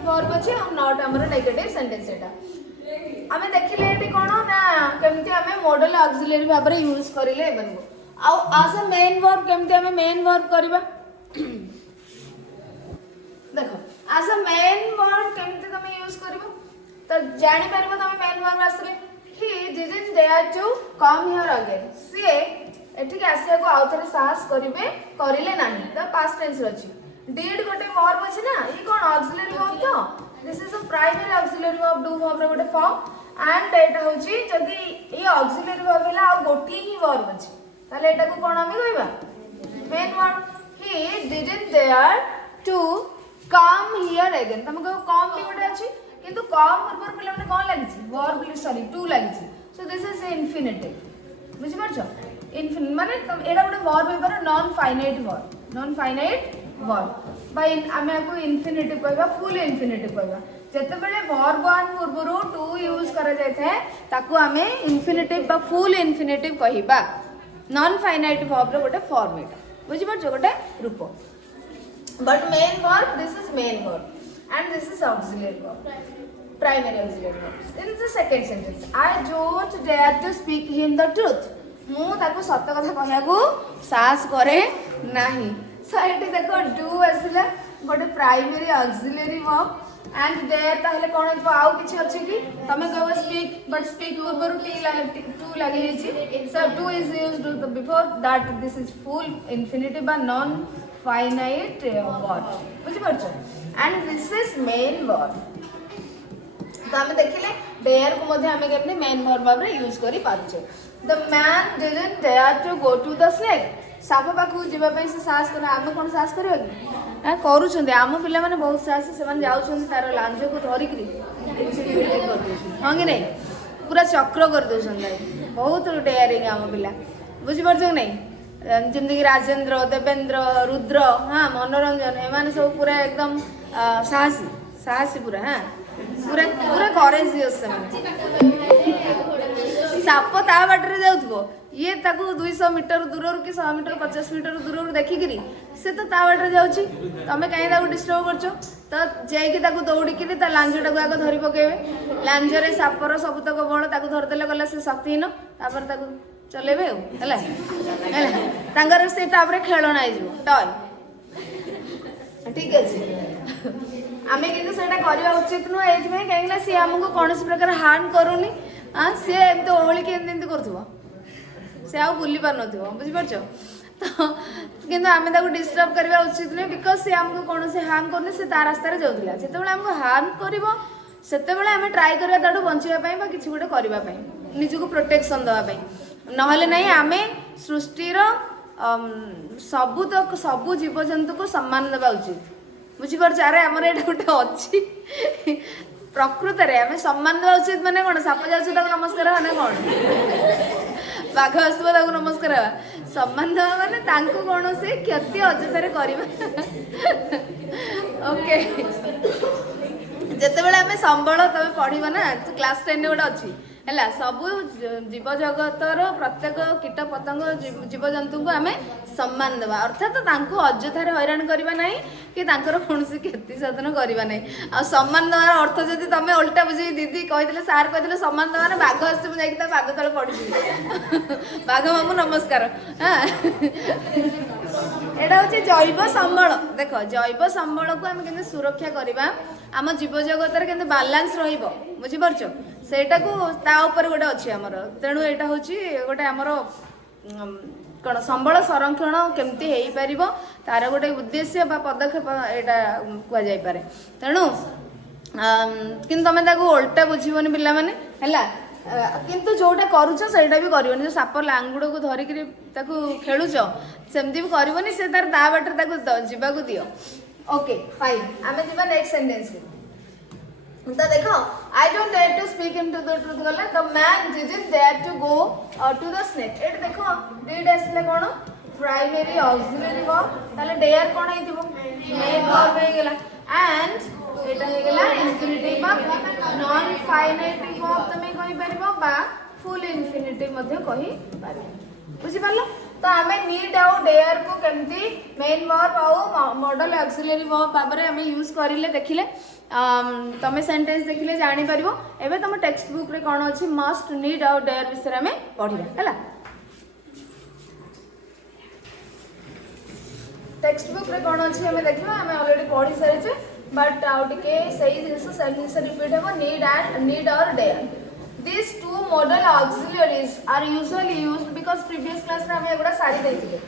वर्ब अछि और नॉट हमर नेगेटिव सेंटेंस एटा हमें देखिले एटी कोन ना केमति हमें मॉडल ऑक्सिलरी भाबरे यूज करिले बनबो आ एज अ मेन वर्ब केमति हमें मेन वर्ब करबा देखो एज अ मेन वर्ब केमति तमे यूज करबो तो जानि परबो तमे मेन वर्ब आसले he didn't dare to come here again से एठी के आसिया को आउथरे साहस करिले नाही द पास्ट टेंस अछि did गोटे वर्ब अछि ना ई कोन ऑक्सिलरी वर्ब तो this is a primary auxiliary verb do verb रे गोटे फॉर्म एंड एटा होची जदी ई ऑक्सिलरी वर्ब हैला आ गोटी ही वर्ब अछि ताले एटा को कोन हमें कहबा main verb he didn't dare to come here again तम को कम भी गोटे अछि किंतु कम पूर्व पहिले माने कोन लागि छी वर्ब सॉरी टू लागि छी सो दिस इज इन्फिनिटिव बुझि परछो इन्फिनिट माने तम एटा गोटे वर्ब हे पर नॉन फाइनाइट वर्ब बाय आमे को इन्फिनिटिव कहबा फुल इन्फिनिटिव कहबा जते बेले वर्ब वन पूर्वरो टू यूज करा जाय थाए ताको आमे इन्फिनिटिव बा फुल इन्फिनिटिव कहिबा नॉन फाइनाइट वर्ब रो गोटे फॉर्मेट बुझि परछो गोटे रूप but main verb this is main verb and this is auxiliary verb primary auxiliary verb in the second sentence I don't dare to speak him the truth मु ताको सत्य कथा कहया को साहस करे नाही सो एटी देखो डू आसिला गोटे primary auxiliary verb and dare ताहले कोन हेतु आउ किछ अछि कि तमे कहबो स्पीक बट स्पीक पूर्व टू लागि हेछि so do is used before that this is full infinitive बा नॉन फाइनाइट वर्ब बुझि परछो and this is main verb तो हमें देखिले डेयर को मध्ये हमें केमने मेन वर्ब भाबरे यूज करि पाछे the man didn't dare to go to the snake shop पाखु जीवा पे से साहस कर आम कोन साहस करबो कि करूछन आम पिला माने बहुत साहस से माने जाउछन तार लांज को धरि करी कर देछन हां कि नहीं पूरा चक्र कर देछन बहुत डेयरिंग आम पिला बुझि परछ कि नहीं जिंदगी राजेंद्र देवेंद्र रुद्र हां मनोरंजन ए माने सब पूरा एकदम साहसी पूरा हां पूरा करेजियस से माने साप ता बाटरे जाउथबो ये ताकू 200 मीटर दूर कि 100 मीटर 50 मीटर दूर देखी करी से तो ता बाटरे जाउची तमे काहे ताकू डिस्टर्ब करछो तो जाई कि ताकू दौड़ी कि ता लांजटा को आगो धरि पकेबे लांजरे सापर सबतक बळ ताकू धर देले गला से शक्तिहीन तापर ताकू चलेबे हला तांगर से तापर खेलना आइ जो टॉय ठीक अछि आमे किंतु सेटा करिया उचित न एज में काहेला से हमको कोनसी प्रकार हार्म करूनी से एम तो ओळी केंति करथबो से आ बुली पार नथिबो बुझि परछो तो किंतु आमे ताको डिस्टर्ब करबा उचित नै बिकॉज़ से हमको कोनसे हार्म करने से तार रास्ता रे जाउतिला जेते बेला हमको हार्म करबो सेते बेला हमें ट्राई करबा ताडू बंचिबा पई बा किछि गोटे करबा पई निजु को प्रोटेक्शन दवा पई नहले नै आमे सृष्टि रो ସବୁ ଜୀବଜନ୍ତୁକୁ ସମ୍ମାନ ଦେବା ଉଚିତ ବୁଝିପାରୁଛ ଆରେ ଆମର ଏଇଟା ଗୋଟେ ଅଛି ପ୍ରକୃତରେ ଆମେ ସମ୍ମାନ ଦେବା ଉଚିତ ମାନେ କ'ଣ ସାପ ଯାଉଛି ତାକୁ ନମସ୍କାର ହେବା ନା କ'ଣ ବାଘ ଆସୁଥିବ ତାକୁ ନମସ୍କାର ହେବା ସମ୍ମାନ ଦେବା ମାନେ ତାଙ୍କୁ କୌଣସି କ୍ଷତି ଅଯଥାରେ କରିବା ଓକେ ଯେତେବେଳେ ଆମେ ସମ୍ବଳ ତମେ ପଢିବ ନା କ୍ଲାସ 10 ଗୋଟେ ଅଛି ହେଲା ସବୁ ଜୀବଜଗତର ପ୍ରତ୍ୟେକ କୀଟ ପତଙ୍ଗ ଜୀବଜନ୍ତୁଙ୍କୁ ଆମେ ସମ୍ମାନ ଦେବା ଅର୍ଥାତ୍ ତାଙ୍କୁ ଅଯଥାରେ ହଇରାଣ କରିବା ନାହିଁ କି ତାଙ୍କର କୌଣସି କ୍ଷତି ସାଧନ କରିବା ନାହିଁ ଆଉ ସମ୍ମାନ ଦେବାର ଅର୍ଥ ଯଦି ତମେ ଓଲଟା ବୁଝେଇ ଦିଦି କହିଥିଲେ ସାର୍ କହିଥିଲେ ସମ୍ମାନ ଦେବା ମାନେ ବାଘ ଆସୁଛି ମୁଁ ଯାଇକି ତା ପାଦ ତଳେ ପଡ଼ିଯିବି ବାଘ ମାମୁ ନମସ୍କାର ଏଇଟା ହେଉଛି ଜୈବ ସମ୍ବଳ ଦେଖ ଜୈବ ସମ୍ବଳକୁ ଆମେ କେମିତି ସୁରକ୍ଷା କରିବା ଆମ ଜୀବଜଗତରେ କେମିତି ବାଲାନ୍ସ ରହିବ ବୁଝିପାରୁଛ ସେଇଟାକୁ ତା ଉପରେ ଗୋଟେ ଅଛି ଆମର ତେଣୁ ଏଇଟା ହେଉଛି ଗୋଟେ ଆମର କ'ଣ ସମ୍ବଳ ସଂରକ୍ଷଣ କେମିତି ହେଇପାରିବ ତାର ଗୋଟେ ଉଦ୍ଦେଶ୍ୟ ବା ପଦକ୍ଷେପ ଏଇଟା କୁହାଯାଇପାରେ ତେଣୁ କିନ୍ତୁ ତମେ ତାକୁ ଓଲଟା ବୁଝିବନି ପିଲାମାନେ ହେଲା କିନ୍ତୁ ଯୋଉଟା କରୁଛ ସେଇଟା ବି କରିବନି ଯୋଉ ସାପ ଲାଙ୍ଗୁଡ଼କୁ ଧରିକିରି ତାକୁ ଖେଳୁଛ ସେମିତି ବି କରିବନି ସେ ତାର ତା ବାଟରେ ତାକୁ ଯିବାକୁ ଦିଅ ଓକେ ଫାଇନ୍ ଆମେ ଯିବା ନେକ୍ସଟ ସେଣ୍ଟେନ୍ସ तो देखो I don't dare to speak into the truth गला the man didn't dare to go to the snake एट देखो did असले कोन प्राइमरी ऑक्सिलरी वर्ब ताले dare कोन हेतिबो मेन वर्ब हे गेला एंड एटा हे गेला infinitive verb non finitive verb तमे कहि परबो बा फुल इंफिनिटिव मध्ये कहि परबो बुझि पारलो तो आमे नीड आउ डेयर को केमती मेन वर्ब आउ मॉडल ऑक्सिलरी वर्ब बाबरे आमे यूज करिले देखिले तमे सेंटेंस देखिले जानि परिबो एबे तम टेक्स्ट बुक रे कोन अछि मस्ट नीड आउ डेयर विषय में पढिबा हैला टेक्स्ट बुक रे कोन अछि हमें देखिबा हमें ऑलरेडी पढि सारे छे बट आउ टिके सही सेंटेंस रिपीट हेबो नीड और dare These two modal auxiliaries are usually used because previous class रे हमें एगुडा सारी देथिले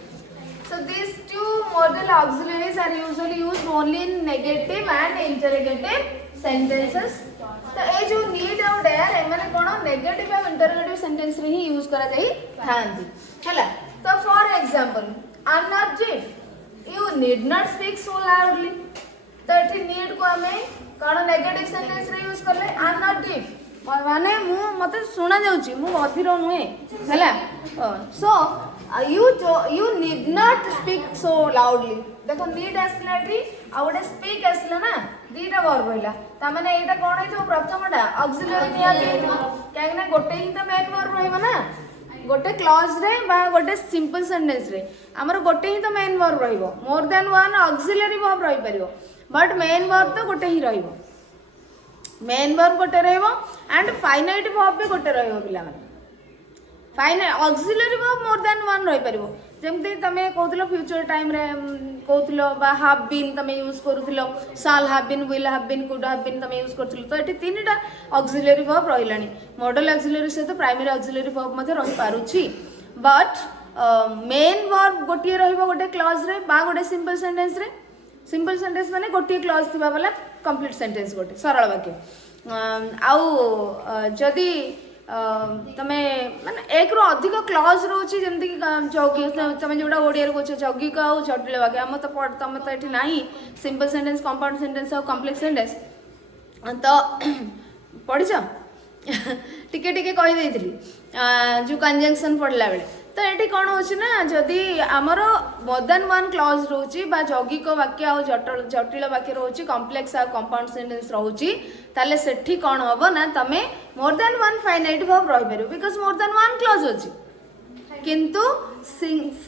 so these two modal auxiliaries are usually used only in negative and interrogative sentences तो ए जो need और dare ए माने कोन नेगेटिव और इंटरोगेटिव सेंटेंस रे ही यूज करा जाई थांती हैला तो for example Anarjit you need not speak so loudly तो एठी need को हमें कोन नेगेटिव सेंटेंस रे यूज करले Anarjit माने मु मते सुना जाउची मु अधीर नुहे हैला सो you need not speak so loudly देखो need आसलाठी आ गोटे speak आसला ना दीटा वर्ब हैला ता माने एटा कोन हे जो प्रथमटा ऑक्सिलरी निया दिथो काहे ना गोटे ही तो मेन वर्ब रहइबो ना गोटे क्लॉज रे बा गोटे सिंपल सेंटेंस रे हमर गोटे ही तो मेन वर्ब रहइबो more than one auxiliary verb रहि परिबो बट मेन वर्ब तो गोटे ही रहइबो मेन वर्ब गोटे रहइबो एंड फाइनाइट वर्ब भी गोटे रहइबो पिला माने फाइनाइट ऑक्सिलरी वर्ब मोर देन वन रहि परिबो जेमते तमे कहउतलो फ्यूचर टाइम रे कहउतलो बा हैव बीन तमे यूज करूतलो shall have been will have been could have been तमे यूज करथलो तो एठी तीनटा ऑक्सिलरी वर्ब रहिलानी मॉडल ऑक्सिलरी से तो प्राइमरी ऑक्सिलरी वर्ब मध्ये रहि पारुची बट मेन वर्ब गोटे रहइबो गोटे क्लॉज रे बा गोटे सिंपल सेंटेंस माने गोटे क्लॉज थिबा वाला कंप्लीट सेंटेंस गोटे सरल वाक्य आउ जदि तमे माने एक रो अधिक क्लॉज रोची जेमति कि जौगी तमे जोडा ओडिया रे कोछ जौगिक आउ जटिल वाक्य हम तो तमे तो एठी नाही सिंपल सेंटेंस कंपाउंड सेंटेंस और कॉम्प्लेक्स सेंटेंस तो पढिछ टिके टिके कहि देइथिली जो कंजंक्शन पढला बेले तो ये कौन हो जदि आमर मोर देन वन क्लॉज रोची बा यौगिक वाक्य आ जटिल वाक्य रोची कॉम्प्लेक्स आ कंपाउंड सेंटेंस रोची ताले सेठी कौन हम ना तमे more than one finite verb रहि परिबो because more than one clause अछि किंतु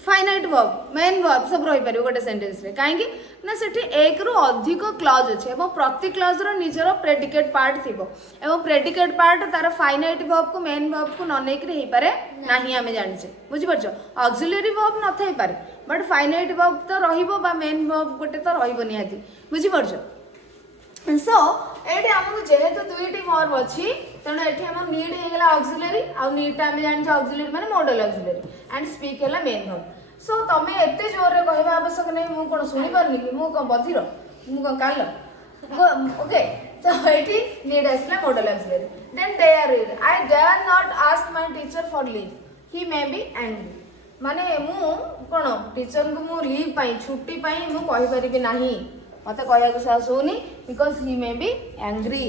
फाइनाइट वर्ब मेन वर्ब सब रहि परिबो गोटे सेंटेंस रे काहेकि ना सेठी एक रु अधिक क्लॉज अछि एवं प्रति क्लॉज रो निजर प्रेडिकेट पार्ट थिबो एवं प्रेडिकेट पार्ट तार फाइनाइट वर्ब को मेन वर्ब को न नेकरे हेइ पारे नाही हमें जानिछे बुझि परछो ऑक्सिलरी वर्ब न थाई पारे बट फाइनाइट वर्ब तो रहिबो बा मेन वर्ब गोटे तो रहिबो निहाती बुझि परछो सो एठी हमहु जेहेतु दुईटी वर्ब अछि तण एठी हम नीड हे गेला ऑक्सिलरी आ नीड हम जानि ऑक्सिलरी माने मॉडल ऑक्सिलरी एंड स्पीक हेला मेन वर्ब सो तमे एते जोर रे कहबा आवश्यक नै मु कोन सुनि परनी कि मु कोन बधिर मु कोन काल ओके सो एठी नीड असला modal auxiliary then dare I dare not ask my teacher for leave he may be angry माने मु कौन टीचर को मु लीव पाई छुट्टी पाई मु कहि परिबि नाही मते कहया को साहस होनी because he may be angry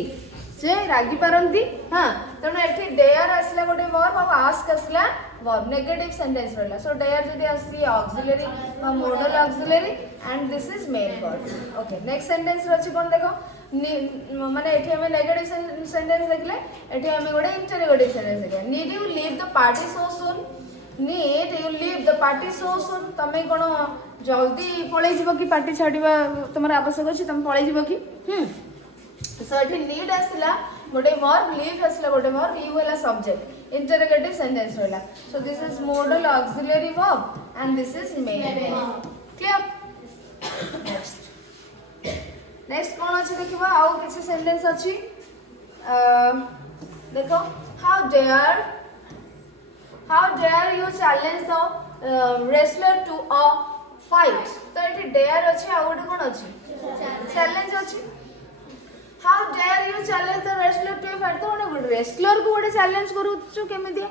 से रागी पारंती हाँ तेणु एठी डेयर आसला गोटे वर्ब और आस्क आसला वर्ब नेगेटिव सेंटेंस रहला सो डेयर जदी आसी auxiliary modal auxiliary and this is main verb okay next sentence रछि कोन देखो माने एठी हमें नेगेटिव सेंटेंस देखले एठी हमें गोटे इंटरोगेटिव सेंटेंस देखले need you leave the party so soon need you leave the party so soon तमे कोन जल्दी पळै जिवो कि पार्टी छाडिबा तमर आवश्यक अछि तम पळै जिवो कि सो एठी नीड आसला गोटे वर्ब लीव आसला गोटे वर्ब यू होला सब्जेक्ट इंटरोगेटिव सेंटेंस रहला so this is modal auxiliary verb and this is main clear next कौन अच्छे देखा आउ किसी सेंटेंस अच्छी देखो how dare you challenge the wrestler to a fight तो ये डेयर अच्छी आउ गोटे कौन अच्छी चैलेंज अच्छी how dare you challenge the wrestler to a fight तो गोटे रेसलर को गोटे चैलेंज करूछु केमिति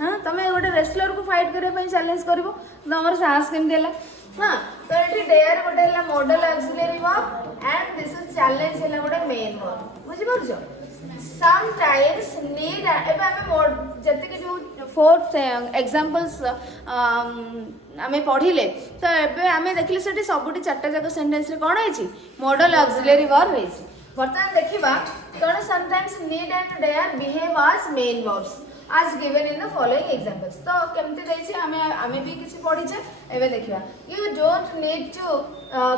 हाँ तुम गोटे रेसलर को फाइट करने चैलेंज कर तुम साहस केमती है हाँ तो ये डेयर गोटे model auxiliary verb and this is challenge है गोटे मेन वर्ब बुझी पारछ समटाइम्स नीड एबे हमें जति जो फोर्थ एग्जांपल्स आमे पढ़िले तो एबे आमे देखले सेठी सबुटी चारटा जाक सेंटेंस रे कोन हेछि मॉडल ऑक्सिलरी वर्ब हेछि बर्तमान देखिबा कोन sometimes need and dare behave as main verbs as given in the following examples तो केमती देछि हमें भी किसी पढ़िछे एबे देखिबा you don't need to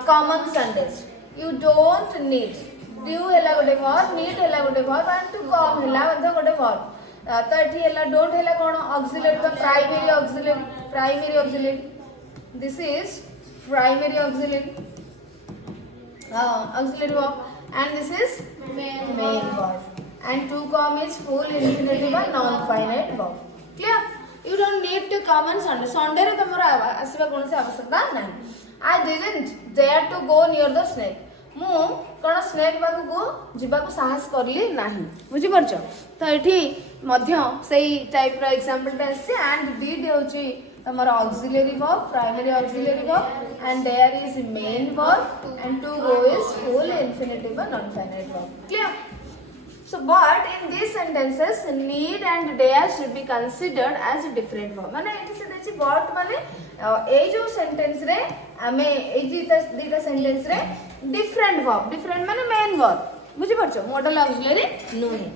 common sentence you don't need do हैला गोटे verb need हैला गोटे verb and to come हैला मतलब गोटे verb तो एठी हैला don't हैला कोन auxiliary तो primary auxiliary this is primary auxiliary auxiliary verb and this is main verb and to come is full infinitive or non-finite verb. Clear? You don't need to come on Sunday. Sunday रे तमरा आसीबा कोनसे आवश्यकता नहीं. I didn't dare to go near the snake. मु कोन स्नेक बाकु को जिबा को साहस करली नाही. बुझि परछ? तो एठी मध्य सेही टाइप रो एग्जांपल टा आसी and did होची तमरा auxiliary verb, primary auxiliary verb and there is main verb and to go is full infinitive or non-finite verb. Clear? So, but in these sentences, need and dare should be considered as different verb. माने एठी से देखि but माने ए जो सेंटेंस रे हमें ए दीटा सेंटेंस रे different माने मेन verb बुझि परछो मॉडल ऑक्सिलरी नुहे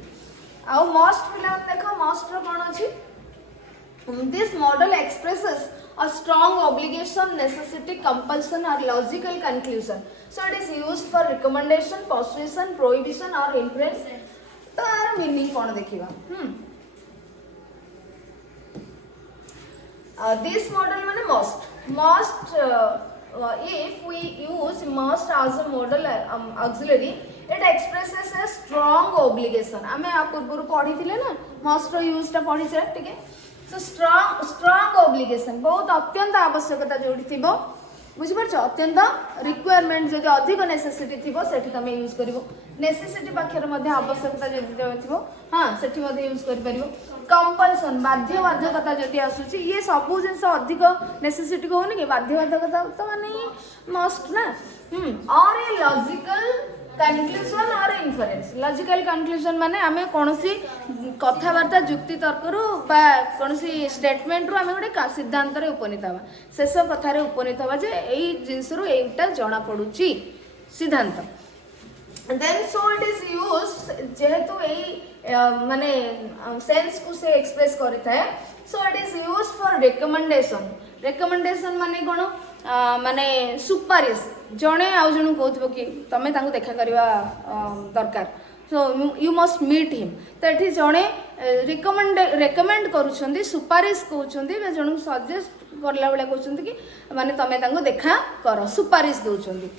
आ मस्ट पिला देखो मस्ट रो कोन अछि this model expresses a strong obligation, necessity, compulsion or logical conclusion. So it is used for recommendation, persuasion, prohibition or inference. तो यार मीनिंग कौन देखिबा this model माने must if we use must as a model auxiliary it expresses a strong obligation हमें आप पूर्व पढ़ी थिले ना must रो यूज ता पढ़ी छ ठीक है so strong obligation बहुत अत्यंत आवश्यकता जोड़ी थिबो बुझि परछ अत्यंत रिक्वायरमेंट जदि अधिक नेसेसिटी थिबो सेठी तमे यूज करिवो नेसेसिटी पाखर मध्ये आवश्यकता जदि थिबो हां सेठी मध्ये यूज करि परिवो कंपल्सन बाध्य बाध्यकता जदि आसुची ये सब जिंस अधिक नेसेसिटी को होनी के बाध्य बाध्यकता तो माने मस्ट ना और ए लॉजिकल कंक्लूजन और इन्फरेंस लॉजिकल कंक्लूजन माने हमें कोनोसी कथावार्ता जुक्ति तर्करु बा कोनोसी स्टेटमेंट रु हमें गोटे सिद्धांत रे उपनीत हवा शेष कथा रे उपनीत हवा जे एई जिंस रु एटा जणा पडुची सिद्धांत then so it is used जेहेतु एई माने सेंस को से एक्सप्रेस करता है so it is used for recommendation माने कोन माने सुपारिश जणे आउ जणु कहथबो कि तमे तांको देखा करबा दरकार so you must meet him तो एठी जणे रेकमेंड करूछंदी सुपारिश कहउछंदी बे जणु सजेस्ट करला बेला कहउछंदी कि माने तमे तांको देखा कर सुपारिश दउछंदी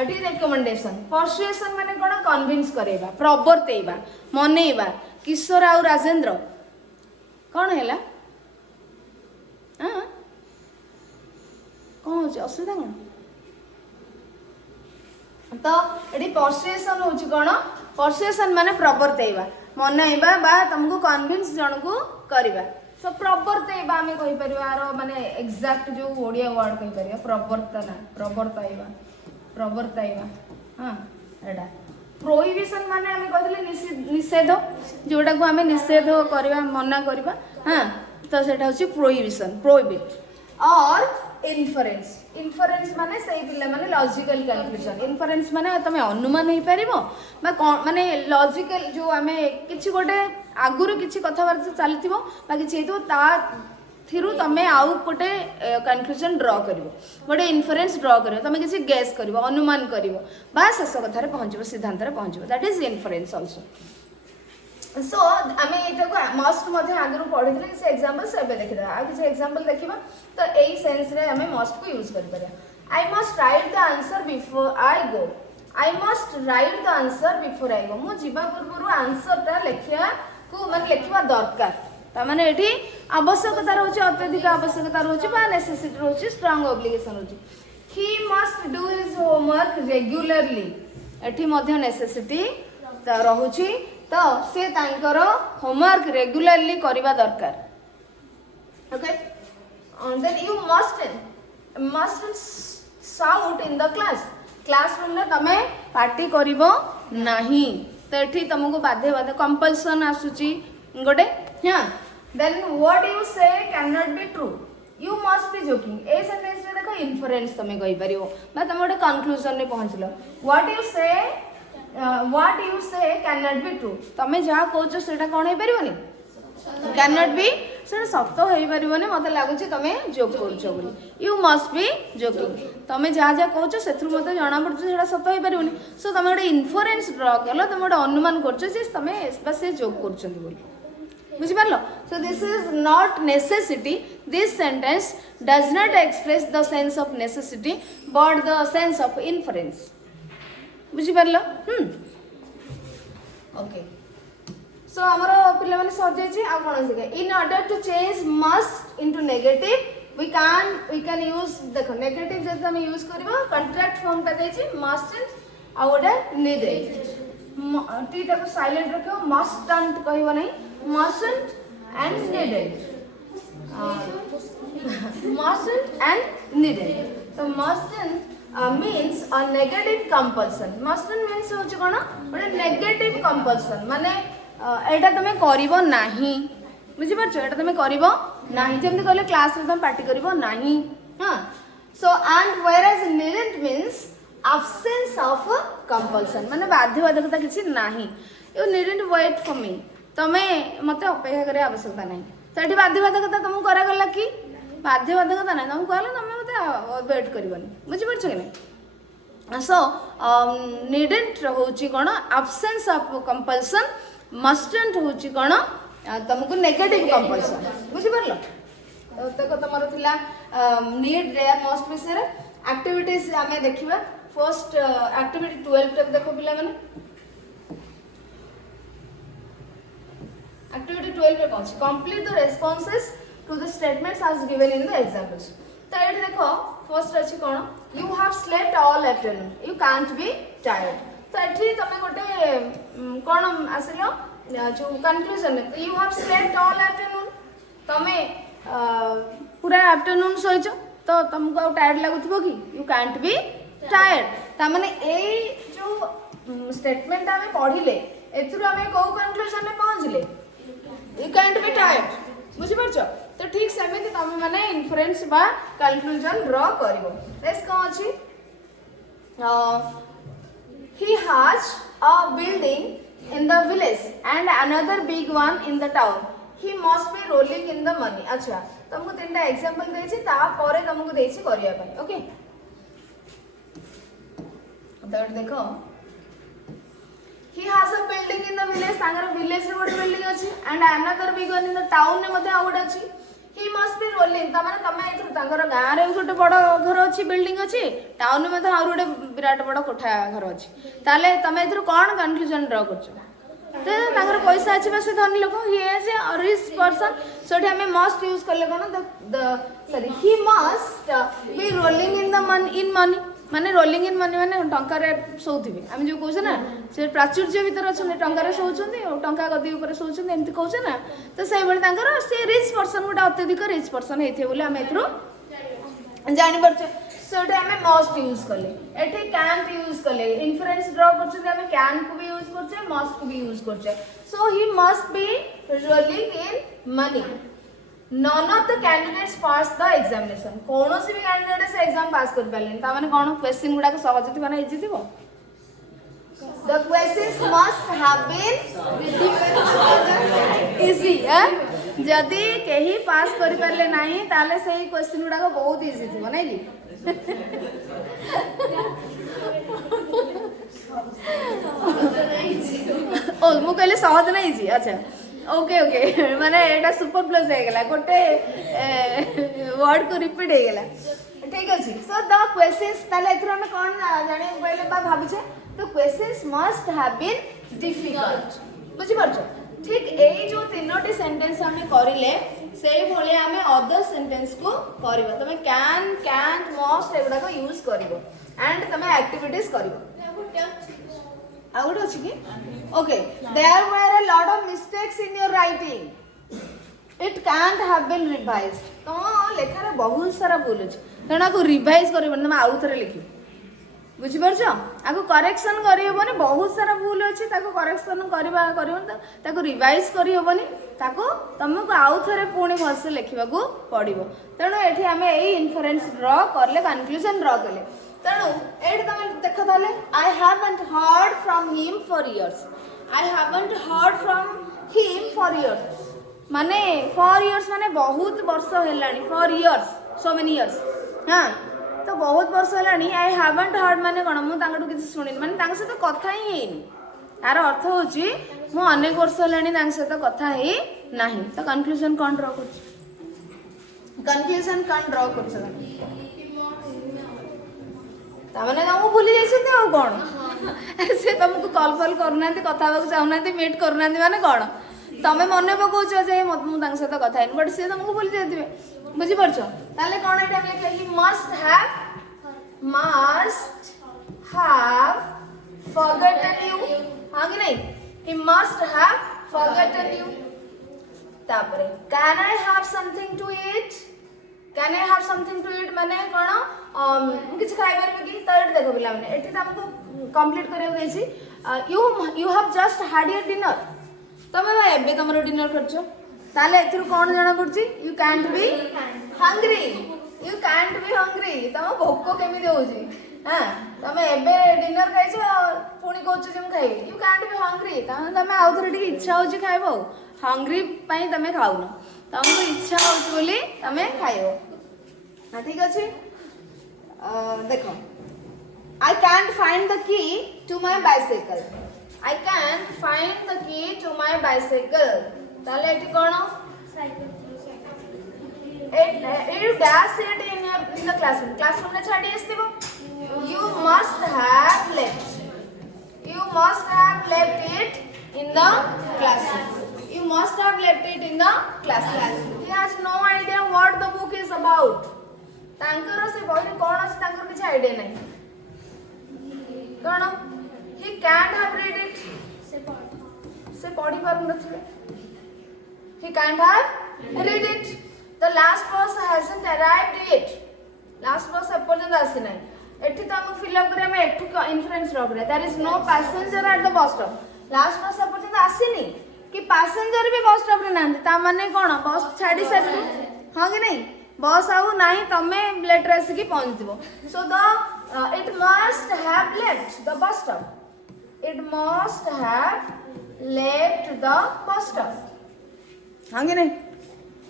आठी रेकमेंडेशन परसुएशन माने कोन कन्विंस करेबा प्रवर्तेबा मनेबा किशोर आउ राजेंद्र कोन हैला हां कौन हो असुविधा कौन तो ये परसुएशन होची कौन परसुएशन माने प्रवर्तेबा मनइबा बा तुमको कन्विंस जन को करबा सो प्रवर्तैवा आम कहीपर यार माने एक्जाक्ट जो ओडिया वर्ड कहीपर प्रवर्तना प्रवर्तैवा प्रवर्तैवा हाँ एटा प्रोहिबिशन माने आम कहते निषेध जोटा को आम निषेध करवा मना करवा हाँ तो सेटा होची प्रोहिबिशन प्रोहिबिट और इनफरेन्स इनफरेन्स माने सही पिला माने लॉजिकल कैलकुलेशन इनफरेन्स माने तमे अनुमान हो पारिबो माने लॉजिकल जो आमे किछि गोटे आगुरु किछि कथाबार्ता चलथिबो बा किछि हेतु ता थिरु तमे आउ गोटे कन्क्लूजन ड्रॉ करिवो गोटे इनफरेन्स ड्रॉ करिवो तमे किछि गेस करिवो अनुमान करिवो बा शेष कथारे पहुंचबो सिद्धांत रे पहुंचबो that is inference also so आमे एटा को मस्ट मध्ये आगरु पढिथिले किछि एग्जांपल सबे देखिदा आ किछि एग्जांपल देखिबा तो एई सेंस रे आमे मस्ट को यूज करि परिया I must write the answer before I go I must write the answer before I go मु जिबा पूर्व आंसर ता लेखिया को मन लेखिबा दरकार ता माने एठी आवश्यकता रहउची अत्यधिक आवश्यकता रहउची बा नेसेसिटी रहउची स्ट्रांग ऑब्लिगेशन रहउची he must do his homework regularly एठी मध्ये नेसेसिटी रहउची तो से तांकर होमवर्क रेगुलरली करबा दरकार okay then you must shout in the classroom में तमे पार्टी करिवो नाही तो एठी तुमको बाध्य कंपल्सन आसुची गोटे हां देन व्हाट यू से can not be true you must be joking a sentence रे देखो इन्फरेन्स तमे कहि परिवो बा तमे गोटे कंक्लूजन रे पहुंचलो व्हाट यू से कैन नॉट बी ट्रू तमे जहा कहछो सेटा कोन हे परिवोनी कैन नॉट बी सेटा सत्य हे परिवोनी मते लागुची तमे जोक करछो बोली यू मस्ट बी जोकिंग तमे जहा जहा कहछो सेथरु मते जाना पड़छो सेटा सत्य हे परिवोनी सो तमे गोटे इन्फरेन्स ड्रॉ करलो तमे गोटे अनुमान करछो जे तमे बस से जोक करछन्ती बोली बुझि पारलो so this is not necessity this sentence does not express the sense of necessity but the sense of inference बुझी पारलो ओके सो हमर पिले माने सजे छी आ कोन सिखे in order to change must into negative we can use देखो नेगेटिव जब हम यूज करबो कॉन्ट्रैक्ट फॉर्म पे दे छी मस्ट आ ओडा नीडेड टी टाको साइलेंट रखो मस्टंट कहबो नहीं mustn't and needed mustn't and needed so mustn't means a negative compulsion mustn't means होची कोन ओडे नेगेटिव कंपल्सन माने एटा तमे करिवो नाही बुझि परछो एटा तमे करिवो नाही जेमति कहले क्लास रे तमे पार्टी करिवो नाही हां so and whereas needn't means absence of compulsion माने बाध्यबाधकता किछि नाही you needn't wait for me तमे मते अपेक्षा करे आवश्यकता नहीं तो एठी बाध्यबाधकता तुमको करा गला कि बाध्यबाधकता नहीं तुमको कहले तमे मते वेट करबनी बुझि परछो कि नहीं सो नीडेंट होची कोन एब्सेंस ऑफ कंपल्सन मस्टंट होची कोन तुमको नेगेटिव कंपल्सन बुझि परलो तो तमरो थिला नीड रे मस्ट विषय एक्टिविटीज हमें देखिबा फर्स्ट एक्टिविटी 12 तक देखो पिला माने Activity 12 पे पहुंच complete the responses to the statements as given in the examples तो ये देखो फर्स्ट अछि कोन you have slept all afternoon you can't be tired तो एठी तमे गोटे कोन आसिलो जो conclusion you have slept all afternoon तमे पूरा आफ्टरनून सोइचो तो तुमको टायर्ड लागुथबो कि you can't be tired ता माने ए जो स्टेटमेंट हमें पढिले एथुरु हमें को कंक्लूजन में पहुंचले you can't be tired बुझि परछो तो ठीक सेमिति तमे माने इन्फरेन्स बा कंक्लूजन ड्रॉ करिवो एस को अछि he has a building in the village and another big one in the town he must be rolling in the money अच्छा तुमको तीनटा एग्जांपल देछि ता परे तुमको देछि करिया पय ओके तो देखो he has a building in the village तांगर village रे गोटे बिल्डिंग अछि and another big one in the town ने मध्ये आउट अछि he must be rolling ता माने तमे एथु तांगर गां रे गोटे बडो घर अछि बिल्डिंग अछि टाउन ने मध्ये आउर गोटे विराट बडो कोठा घर अछि ताले तमे एथु कोन कंक्लूजन ड्रॉ करछो ते तांगर पैसा अछि बस धनी लोक he is a rich person सोठी हमें must यूज करले कोन the sorry he must be rolling in the money माने रोलिंग इन मनी माने टंकार शोथे आम जो कहे ना से प्राचुर्य भीतर अच्छा टंकार शोचुंट टंका गदी उपर शोचुंट एमती कहे ना तो से सी रिच पर्सन गोटे अत्यधिक रिच पर्सन होते आम ए जापर सो ये आम मस्ट यूज कले ये कैन यूज कले इन्फरेन्स ड्र कर कैन को भी यूज कर मस्ट को भी यूज कर so he must be rolling in money none of the candidates pass the examination कौन सी भी कैंडिडेट से एग्जाम पास कर पाले ता माने कोन क्वेश्चन गुडा को सहज थिबा ना इजी थिबो the questions must have been easy जदि केही पास कर पाले नाही ताले सेही क्वेश्चन गुडा को बहुत इजी थिबो नै जी ओ मु कहले सहज ना इजी अच्छा ओके ओके माने एटा सुपर प्लस हो गला गोटे वर्ड को रिपीट हो गला ठीक अछि सो द क्वेश्चंस ताले एथरा हम कोन जाने पहिले बा भाबिछे तो questions must have been difficult बुझि परछो ठीक एई जो तीनोटी सेंटेंस हम करिले सेही भले हम अदर सेंटेंस को करबो तमे कैन कैंट मस्ट एगुडा को यूज करबो एंड तमे एक्टिविटीज करबो आउट अछि कि okay there were a lot of mistakes in your writing it can't have been revised तो लेखार बहुत सारा भूल अछि तेना को रिवाइज करबो तमे आउ थरे लिखि बुझि परछो आको करेक्शन करियोबनी बहुत सारा भूल अछि ताको करेक्शन करियो ताको रिवाइज करियोबनी ताको तुमको आउ थरे पुणी भलसे लिखिबा को पड़िबो तेणु एठी हमें एई इन्फरेन्स ड्रॉ करले कंक्लूजन ड्रॉ करले तेणु एठी तमे देख ताले I haven't heard from him for years I haven't heard from him for years माने फॉर इयर्स माने बहुत वर्ष हेलानी for years so many years हां तो बहुत वर्ष हेलानी आई हैवंट हर्ड माने कोन मु तांगटू किछि सुनिन माने तांग सहित कथा ही हेनी यार अर्थ होची मु अनेक वर्ष हेलानी तांग सहित कथा हे नाही तो कंक्लूजन कोन ड्रॉ करछ कंक्लूजन कोन ड्रॉ करछ तामने हमहु भूली जाइछते आ कोन से तुमको कॉल फॉल करनांती कथा बाक चाहनांती मीट करनांती माने कोन तमे मने पकोछ जे मु तांग सहित कथा हेनी बट से तुमको भूली जाइतिबे बुझी परछो ताले कोन एटा हम लिखे he must have forgotten you हां कि नहीं he must have forgotten you तापरे can I have something to eat can I have something to eat माने कोन किछ खाइ परबे कि तो एटा देखो बिला माने एठी त हमको कंप्लीट करियो गैछि you have just had your dinner तमे एबे तमरो डिनर करछो ताले एथुर कोन जाना पड़छि you can't be hungry तम भोको केमि देउछि हां तमे एबे डिनर खाइछो पुणी कहछ जे हम खाइ you can't be hungry तमे आउथरे टिक इच्छा होछि खाइबो हंग्री पई तमे खाउनो तमको इच्छा होछि बोली तमे खाइबो हां ठीक अछि देखो I can't find the key to my bicycle I can't find the key to my bicycle ताले एठी कोन you dash it in the classroom ने छाडी आस्तिबो you must have left it in the classroom he has no idea what the book is about तांकर से बही कोन अछि तांकर किछ आईडिया नै कोन he can't have read it से पढ़ी पारु नथिले he can't have read it the last bus hasn't arrived yet last bus पर्यंत आसी नै एठी त हम फिल अप करे हम एठू इन्फ्रेंस रख रे there is no passenger at the bus stop last bus पर्यंत आसीनी कि पैसेंजर भी बस स्टॉप रे नांती ता माने कोन बस छाडी सारी हां कि नहीं बस आउ नाही तमे लेट रे आसी कि पहुंचतिबो so the it must have left the bus stop हां कि नहीं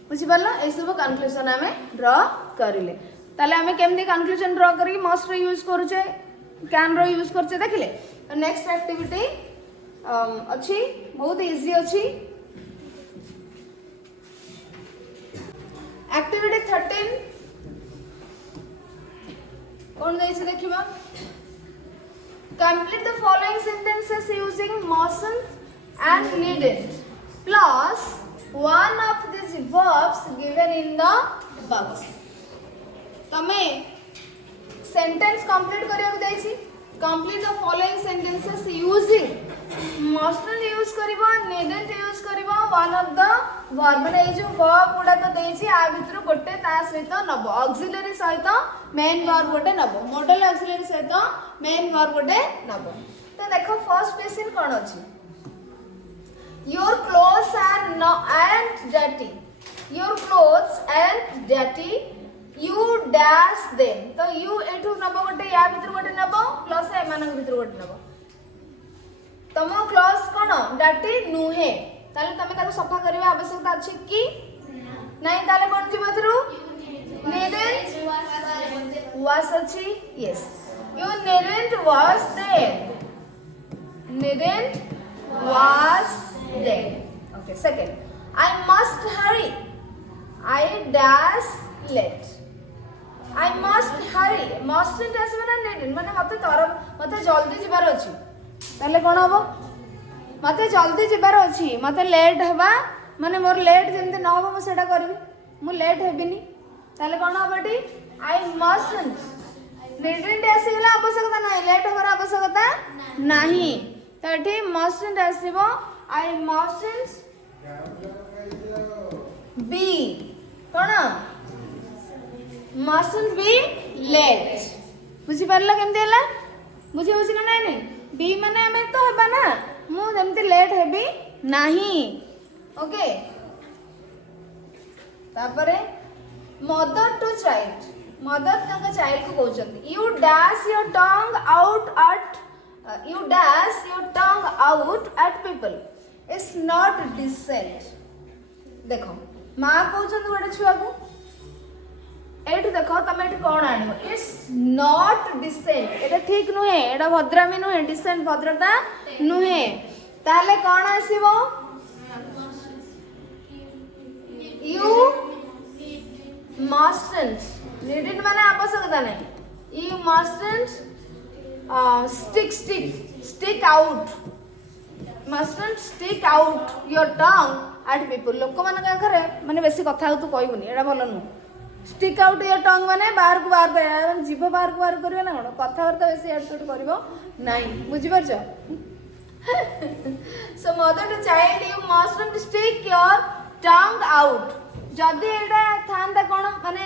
बुझी पारला ए सब कंक्लूजन हमें ड्रॉ करिले ताले हमें केमदी कंक्लूजन ड्रॉ करी मस्ट रो यूज करूचे कैन रो यूज करचे देखिले नेक्स्ट एक्टिविटी अछि बहुत इजी अछि एक्टिविटी 13 कोन दै छै देखिबा complete the following sentences using motion and needed plus one of these verbs given in the box तमे सेंटेंस कंप्लीट करिया को देछि complete the following sentences using must use करबो नीडेंट यूज करबो वन ऑफ द वर्ब माने ए जो वर्ब गुडा तो देछि आ भितर गोटे ता सहित नबो ऑक्सिलरी सहित मेन वर्ब गोटे नबो मॉडल ऑक्सिलरी सहित मेन वर्ब गोटे नबो तो देखो फर्स्ट क्वेश्चन कोन अछि your clothes are and dirty your clothes and dirty you dash them तो यू एठू नबो गोटे या भितर गोटे नबो प्लस ए मानक भितर गोटे नबो तम क्लोथ्स कोन डर्टी नुहे ताले तमे ताको सफा करबा आवश्यकता अछि कि नहीं ताले कोन जी बथरू needn't was अछि yes you needn't was there needn't was there okay second I must hurry I dash late I must hurry mustn't आसबे ना needn't माने मते जल्दी जिबार अछि ताले कोन हबो मते जल्दी जिबार अछि मते लेट हबा माने मोर लेट जेंते न हबो मु सेटा करबी मु लेट हेबिनी ताले कोन हबटी I mustn't needn't आसीला आवश्यकता नाही लेट हबार आवश्यकता नाही ताठी mustn't आसीबो I mustn't be cone mustn't be late बुझी परला केमते हला बुझी होसी ना नाही बी माने हमें तो हेबा ना मु जेमते लेट हेबी नाही ओके तापरे मदर टू चाइल्ड मदर तंग चाइल्ड को कहउछंती you dash your tongue out at you dash your tongue out at people it's not decent देखो मां कहउछंती गोटे छुआ को एठ देखो तमे एठ कोन आनिबो इट्स नॉट डिसेंट एटा ठीक नुहे एटा भद्रामी नुहे डिसेंट भद्रता नुहे ताले कोन आसीबो यू mustn't needed माने आवश्यकता नहीं you mustn't stick out mustn't stick out your tongue at people लोक मान आखरे माने बेसी कथा तू कहबुनी एटा भलो नु स्टिक आउट योर टंग माने बाहर को बाहर जीव बाहर को बाहर करबे ना कोन कथा वार्ता बेसी एडसोट करबो नाही बुझी परछ so mother to child you mustn't stick your tongue out जदि एटा थांदा कोन माने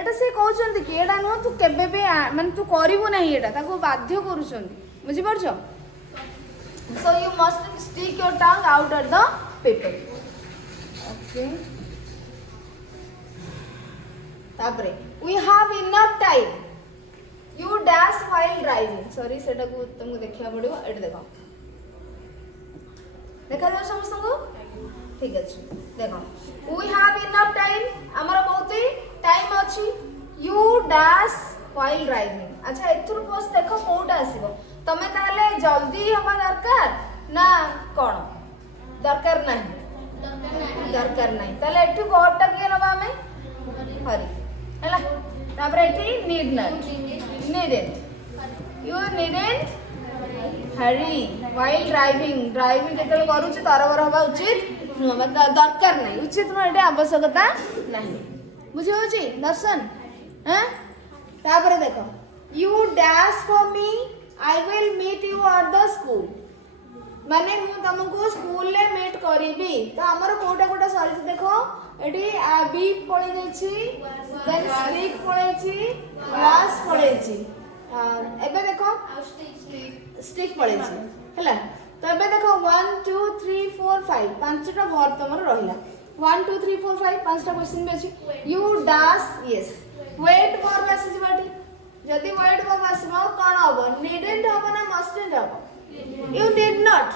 एटा से कहउछंती कि एटा न तू केबे बे माने तू करिवो नाही एटा ताको बाध्य करूछंती बुझी परछ so you mustn't stick your tongue out at the people okay तापरे we have enough time you dash while driving sorry सेटा को तुमको देखिया पड़िबो एट देखो देखा जाय समस्त को ठीक अछि देखो we have enough time हमर बहुत ही टाइम अछि you dash while driving अच्छा एथुर पोस्ट देखो कोटा आसीबो तमे ताले जल्दी हबा दरकार ना कोन दरकार नहीं ताले एठु कोटा के लबा में हरी हला तापर एठी needn't you needn't hurry while driving जेतल करूची तरबर हबा उचित दरकार नहीं उचित न एटा आवश्यकता नहीं बुझी होची दर्शन हैं तापर देखो you dash for me I will meet you at the school माने मु तुमको स्कूल ले मीट करिबी तो हमर कोटा कोटा सॉरी देखो एठी बी पळै जाईची देन स्टिक पळैची वास पळैची एबे देखो स्टिक पळैची हला तो एबे देखो 1 2 3 4 5 पांचटा वर्ब तमर रहिला 1 2 3 4 5 पांचटा क्वेश्चन बे अछि you dash yes wait verb आसी बाटी जदि वेट वर्ब आसीबो कोन हबो नीडेंट हबो ना मस्टंट हबो you did not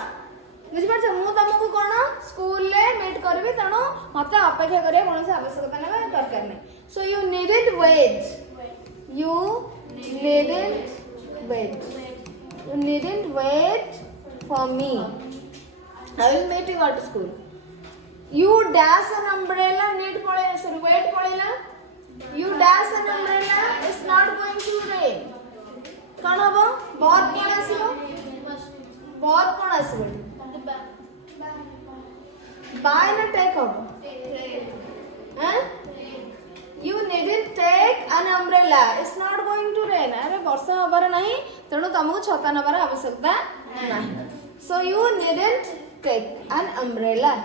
बुझी पाछ मु तुमको कोन स्कूल ले मीट करबी तणो मते अपेक्षा करिया कोनसे आवश्यकता नै दरकार नै सो you needn't wait for me I will meet you at school you dash an umbrella need pole sorry wait polela you dash an umbrella it's not going to rain कोन हबो बहुत कोन आसीबो बहुत कोन आसीबो बाय ना टेक हबो हैं You needn't take an umbrella. It's not going to rain. अरे वर्षा हबार नहीं तेणु तुमको छता नबार आवश्यकता नहीं. So you needn't take an umbrella.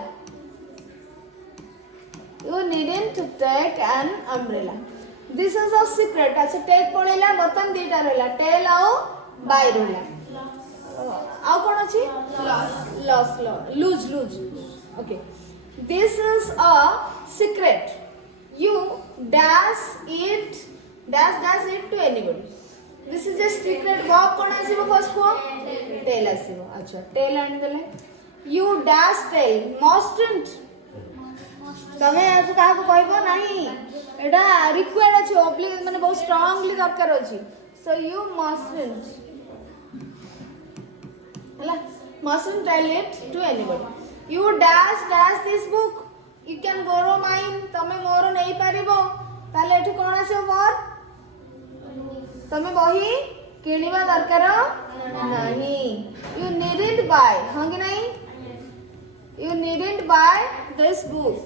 You needn't take an umbrella. This is a secret. अच्छा take पड़ेला बर्तन दीटा रहला. Tell आओ buy रहला. आओ कौन अच्छी? Lose. Okay. This is a secret. You dash it to anybody. This is a secret. Verb कौन आसीबो first को? Tell आसीबो. अच्छा tell आनी देले. You dash tell. Mustn't. तमे आज काहा को कहबो नहीं. एटा रिक्वायर्ड अछि ऑब्लिग माने बहुत स्ट्रांगली दरकार अछि. So you mustn't. हला mustn't tell it to anybody. You dash this book. You can borrow mine. तमे मोर नहीं पारिबो ताले एठी कोन आछो वर तमे बही किनिबा दरकार नहीं. You needn't buy. हां कि नहीं? You needn't buy this book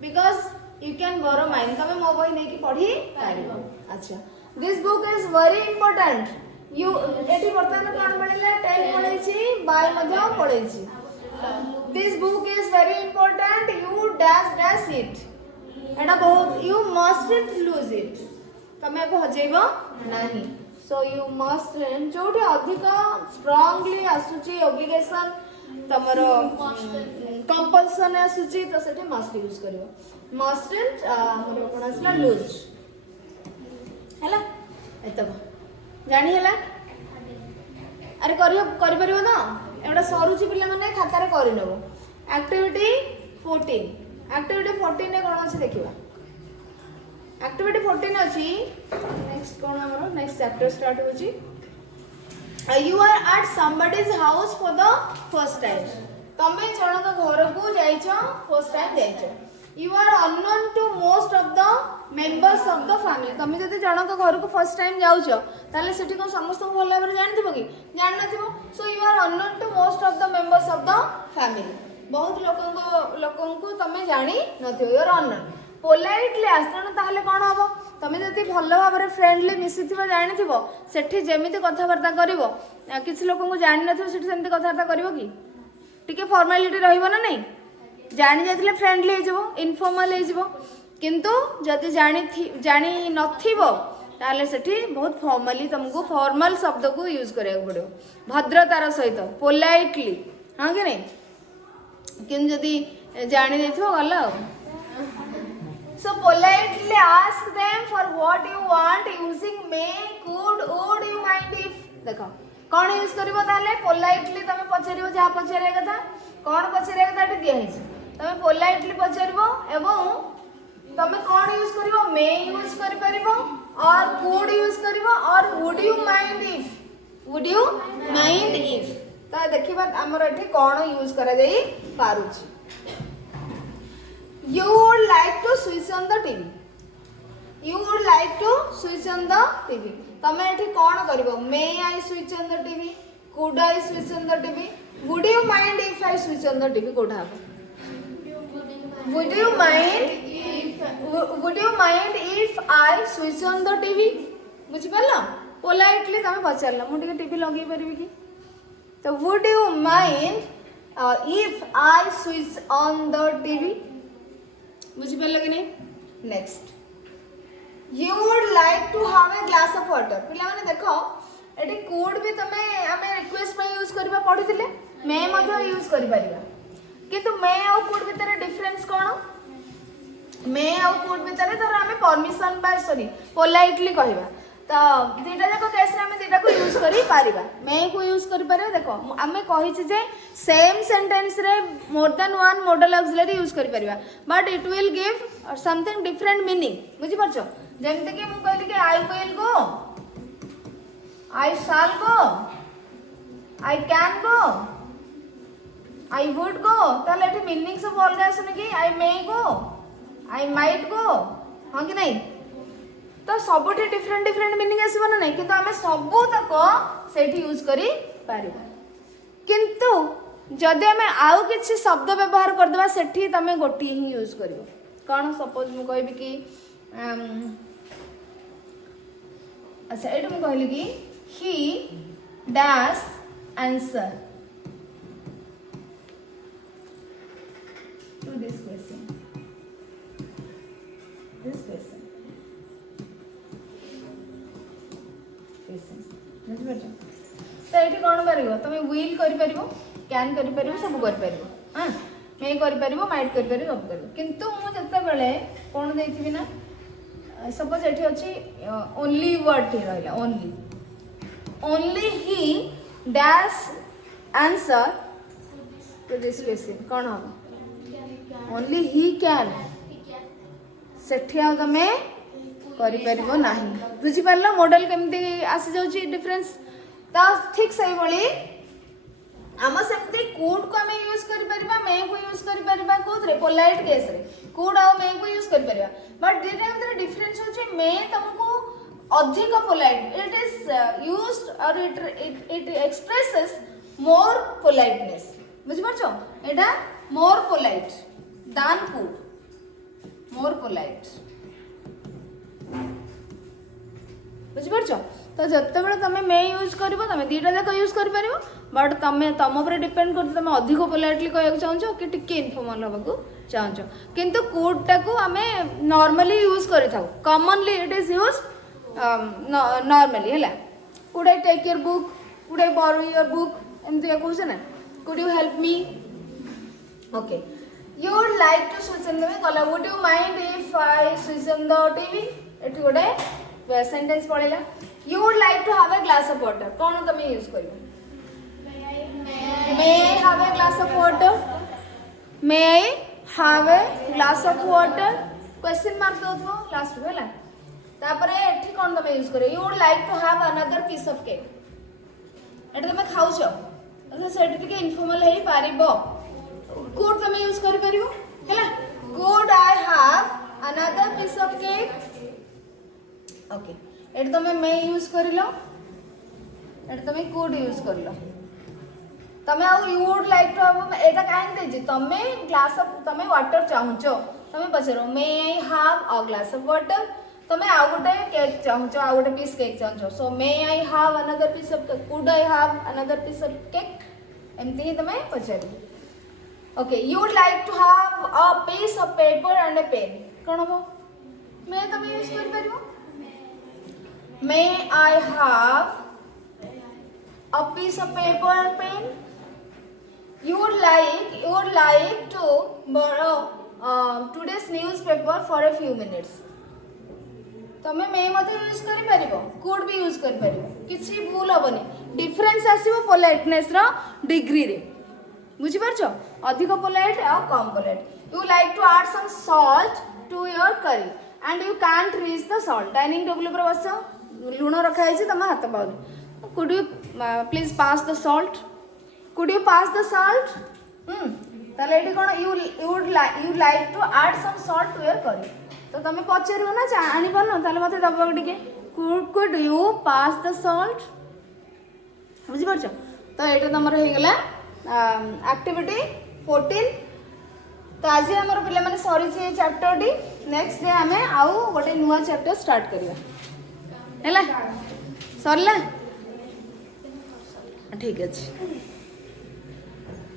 because you can borrow mine. तमे मो बही नहीं कि पढ़ी पारिबो. अच्छा this book is very important. You एठी वर्तमान कोन पढिला टेल पढैछि बाय मध्ये पढैछि. This book is very important. You dash it. एटा बहुत you mustn't lose it. तमे को हजेबो नाही. So you mustn't जोठी अधिक strongly आसुची obligation तमरो compulsion आसुची तो सेठी must यूज करिवो. Mustn't हमरो कोन आसला lose. हैला एतबो जानि हैला अरे करियो करि परिबो ना एटा सरुची पिला माने खाता रे करि लेबो. एक्टिविटी 14 ने कोन अछि देखिबा. एक्टिविटी 14 अछि नेक्स्ट कोन हमरो नेक्स्ट चैप्टर स्टार्ट होची. You are at somebody's house for the first time. तमे जणक घर को जाइछो फर्स्ट टाइम जाइछो. You are unknown to most of the members of the family. तमे जदि जणक घर को फर्स्ट टाइम जाउछो ताले सेठी को समस्त भल भाबरे जानिथिबो कि जान नथिबो. So you are unknown to most of the members of the family. बहुत लोकन को तमे जानि नथिबो. You are unknown. Politely आस्तन ताले कोन हबो तमे जदि भल भाबरे फ्रेंडली मिसिथिबो जानिथिबो सेठी जेमिति कथावार्ता करिवो किछि लोकन को जानि नथिबो सेठी सेमिति कथावार्ता करिवो कि टिके फॉर्मालिटी रहिबो ना नहीं. जानि जाथिले फ्रेंडली हे जबो इनफॉर्मल हे जबो किंतु जदि जानि नथिबो ताले सेठी बहुत फॉर्मली तुमको फॉर्मल शब्द को यूज करिया पड़ो भद्रतार सहित पोलाइटली. हां कि नहीं किन जदि जानि देथो गला. So politely ask them for what you want using may, could, would, you mind if. देखो कौन यूज करिवो ताले पोलाइटली तमे पछरिवो जा पछरे कथा कौन पछरे कथा टे दिया हिस तमे पोलाइटली पछरिवो एवं तमे कौन यूज करिवो मे यूज करि परिवो और कुड यूज करिवो और वुड यू माइंड इफ तो देखिबा हमर एठी कौन यूज करा जाई पारुछि. You would like to switch on the TV. You would like to switch on the TV. तमे एठी कौन करिवो may I switch on the TV, could I switch on the TV, would you mind if I switch on the TV. कोठा would you mind if I switch on the TV. बुझि परला पोलाइटली तमे पचारला मु टिके टीवी लगे परबी कि तो would you mind if I switch on the TV. बुझि परला कि नहीं. Next you would like to have a glass of water. पिला माने देखो एटी could भी तमे हमें रिक्वेस्ट में यूज करबा पढिथिले may मध्ये यूज करि परिबा किंतु may और could भीतर डिफरेंस कोन. may और could भीतर तर हमें परमिशन बाय सॉरी पोलाइटली कहबा तो दीटा जाको केस रे हमें दीटा को यूज करि पारिबा. may को यूज करि पारे देखो हमें कहि छी जे सेम सेंटेंस रे more than one modal auxiliary use करि पारिबा but it will give something different meaning. बुझि परछो जेमते कि मु कहली कि I will go, I shall go, I can go, I would go ताले एठी मीनिंग सब अलग आसने कि आई मे गो, आई माइट गो. हां कि नहीं तो सबठी डिफरेंट मीनिंग आसीबो ना नहीं किंतु हमें सबू तक सेठी यूज करि पारिबा. किंतु जदि हमें आउ किछि शब्द व्यवहार कर देबा सेठी तमे गोटी ही यूज करिवो. कोन सपोज मु कहबी कि अच्छा ये मुझे कहली कि he dash answer to this question बुझिपार तो ये कौन कर तुम विल कर कैन कर सब कर हाँ मे कर माइट कर सब कर किंतु मुझे कौन देती ना सपोज ये अच्छी ओनली वर्ड टी रहा only he dash answer to this question कौन हम ओनली ही कैन सेठी आ तमें करिपरिबो नाही बुझिपार मॉडल केमती आसी जाउची डिफरेंस ता ठीक सही बोली आम सेमती कुड को आम यूज कर परिबा मे को यूज कर परिबा कोथरे पोलाइट केस रे कुड आ मे को यूज कर परिबा बट दिने अंदर डिफरेंस होची मे तुमको अधिक पोलाइट इट इज यूज्ड और इट एक्सप्रेसेस मोर पोलाइटनेस बुझिपार छो एटा मोर पोलाइट दान कुड मोर पोलाइट बुझिपार तो जिते बड़े तुम मे यूज कर तुम दीटा जाक यूज कर बट तुम तुम पर डिपेंड कर तुम अधिक पोलाइटली कहना चाहो कि टिके इनफॉर्मल होगा चाहो किंतु कोडटा को आम नॉर्मली यूज कर commonly it is use normally है could I take your book could I borrow your book एमती कहे ना could you help me okay you would like to switch on the कला would you mind if I switch on the TV एठी गोटे सेंटेंस पड़ेगा you would like to have a glass of water कौन तुम यूज कर may I have a glass of water may I have a glass of water question mark दो लास्ट में है तापर एठी कौन तुम यूज कर you would like to have another piece of cake एटा तुम खाऊ छ तो सेठी टिके इनफॉर्मल हेई पारिबो could तुम यूज कर परिबो हैला could I have another piece of cake okay एटा तुम मे यूज करलो एटा तुम could यूज करलो तुम आ you would like to have एटा काहे देजी तुम ग्लास ऑफ तुम वाटर चाहूचो तुम पछरो may I have a glass of water तुम आ गोटे केक चाहूचो आ गोटे पीस केक चाहूचो so may I have another piece of cake could I have another piece of cake एमती ही तुम पछरो okay you would like to have a piece of paper and a pen कौन हो मैं तुम यूज कर परिबो may I have a piece of paper and pen you would like to borrow today's newspaper for a few minutes तमे मे मते यूज करि परिबो could भी यूज करि परिबो किछि भूल होबनी डिफरेंस आसीबो पोलाइटनेस रो डिग्री रे बुझी पारछो अधिक पोलाइट और कम polite you like to add some salt to your curry and you can't reach the salt dining table पर बस लूण रखा है तुम हाथ पाऊनी could you please pass the salt could you pass the salt ताले एठी कोन you like to add some salt to your curry तो तुम पचारियो ना आनी पारन ताले मते दबा टिके could you pass the salt बुझी पारछो तो एटा तमर हे गेला एक्टिविटी 14 तो आज आम पे सरी चैप्टर टी नेक्स्ट डे आम आउ गोटे नुआ चैप्टर स्टार्ट करवा सरला ठीक अच्छे।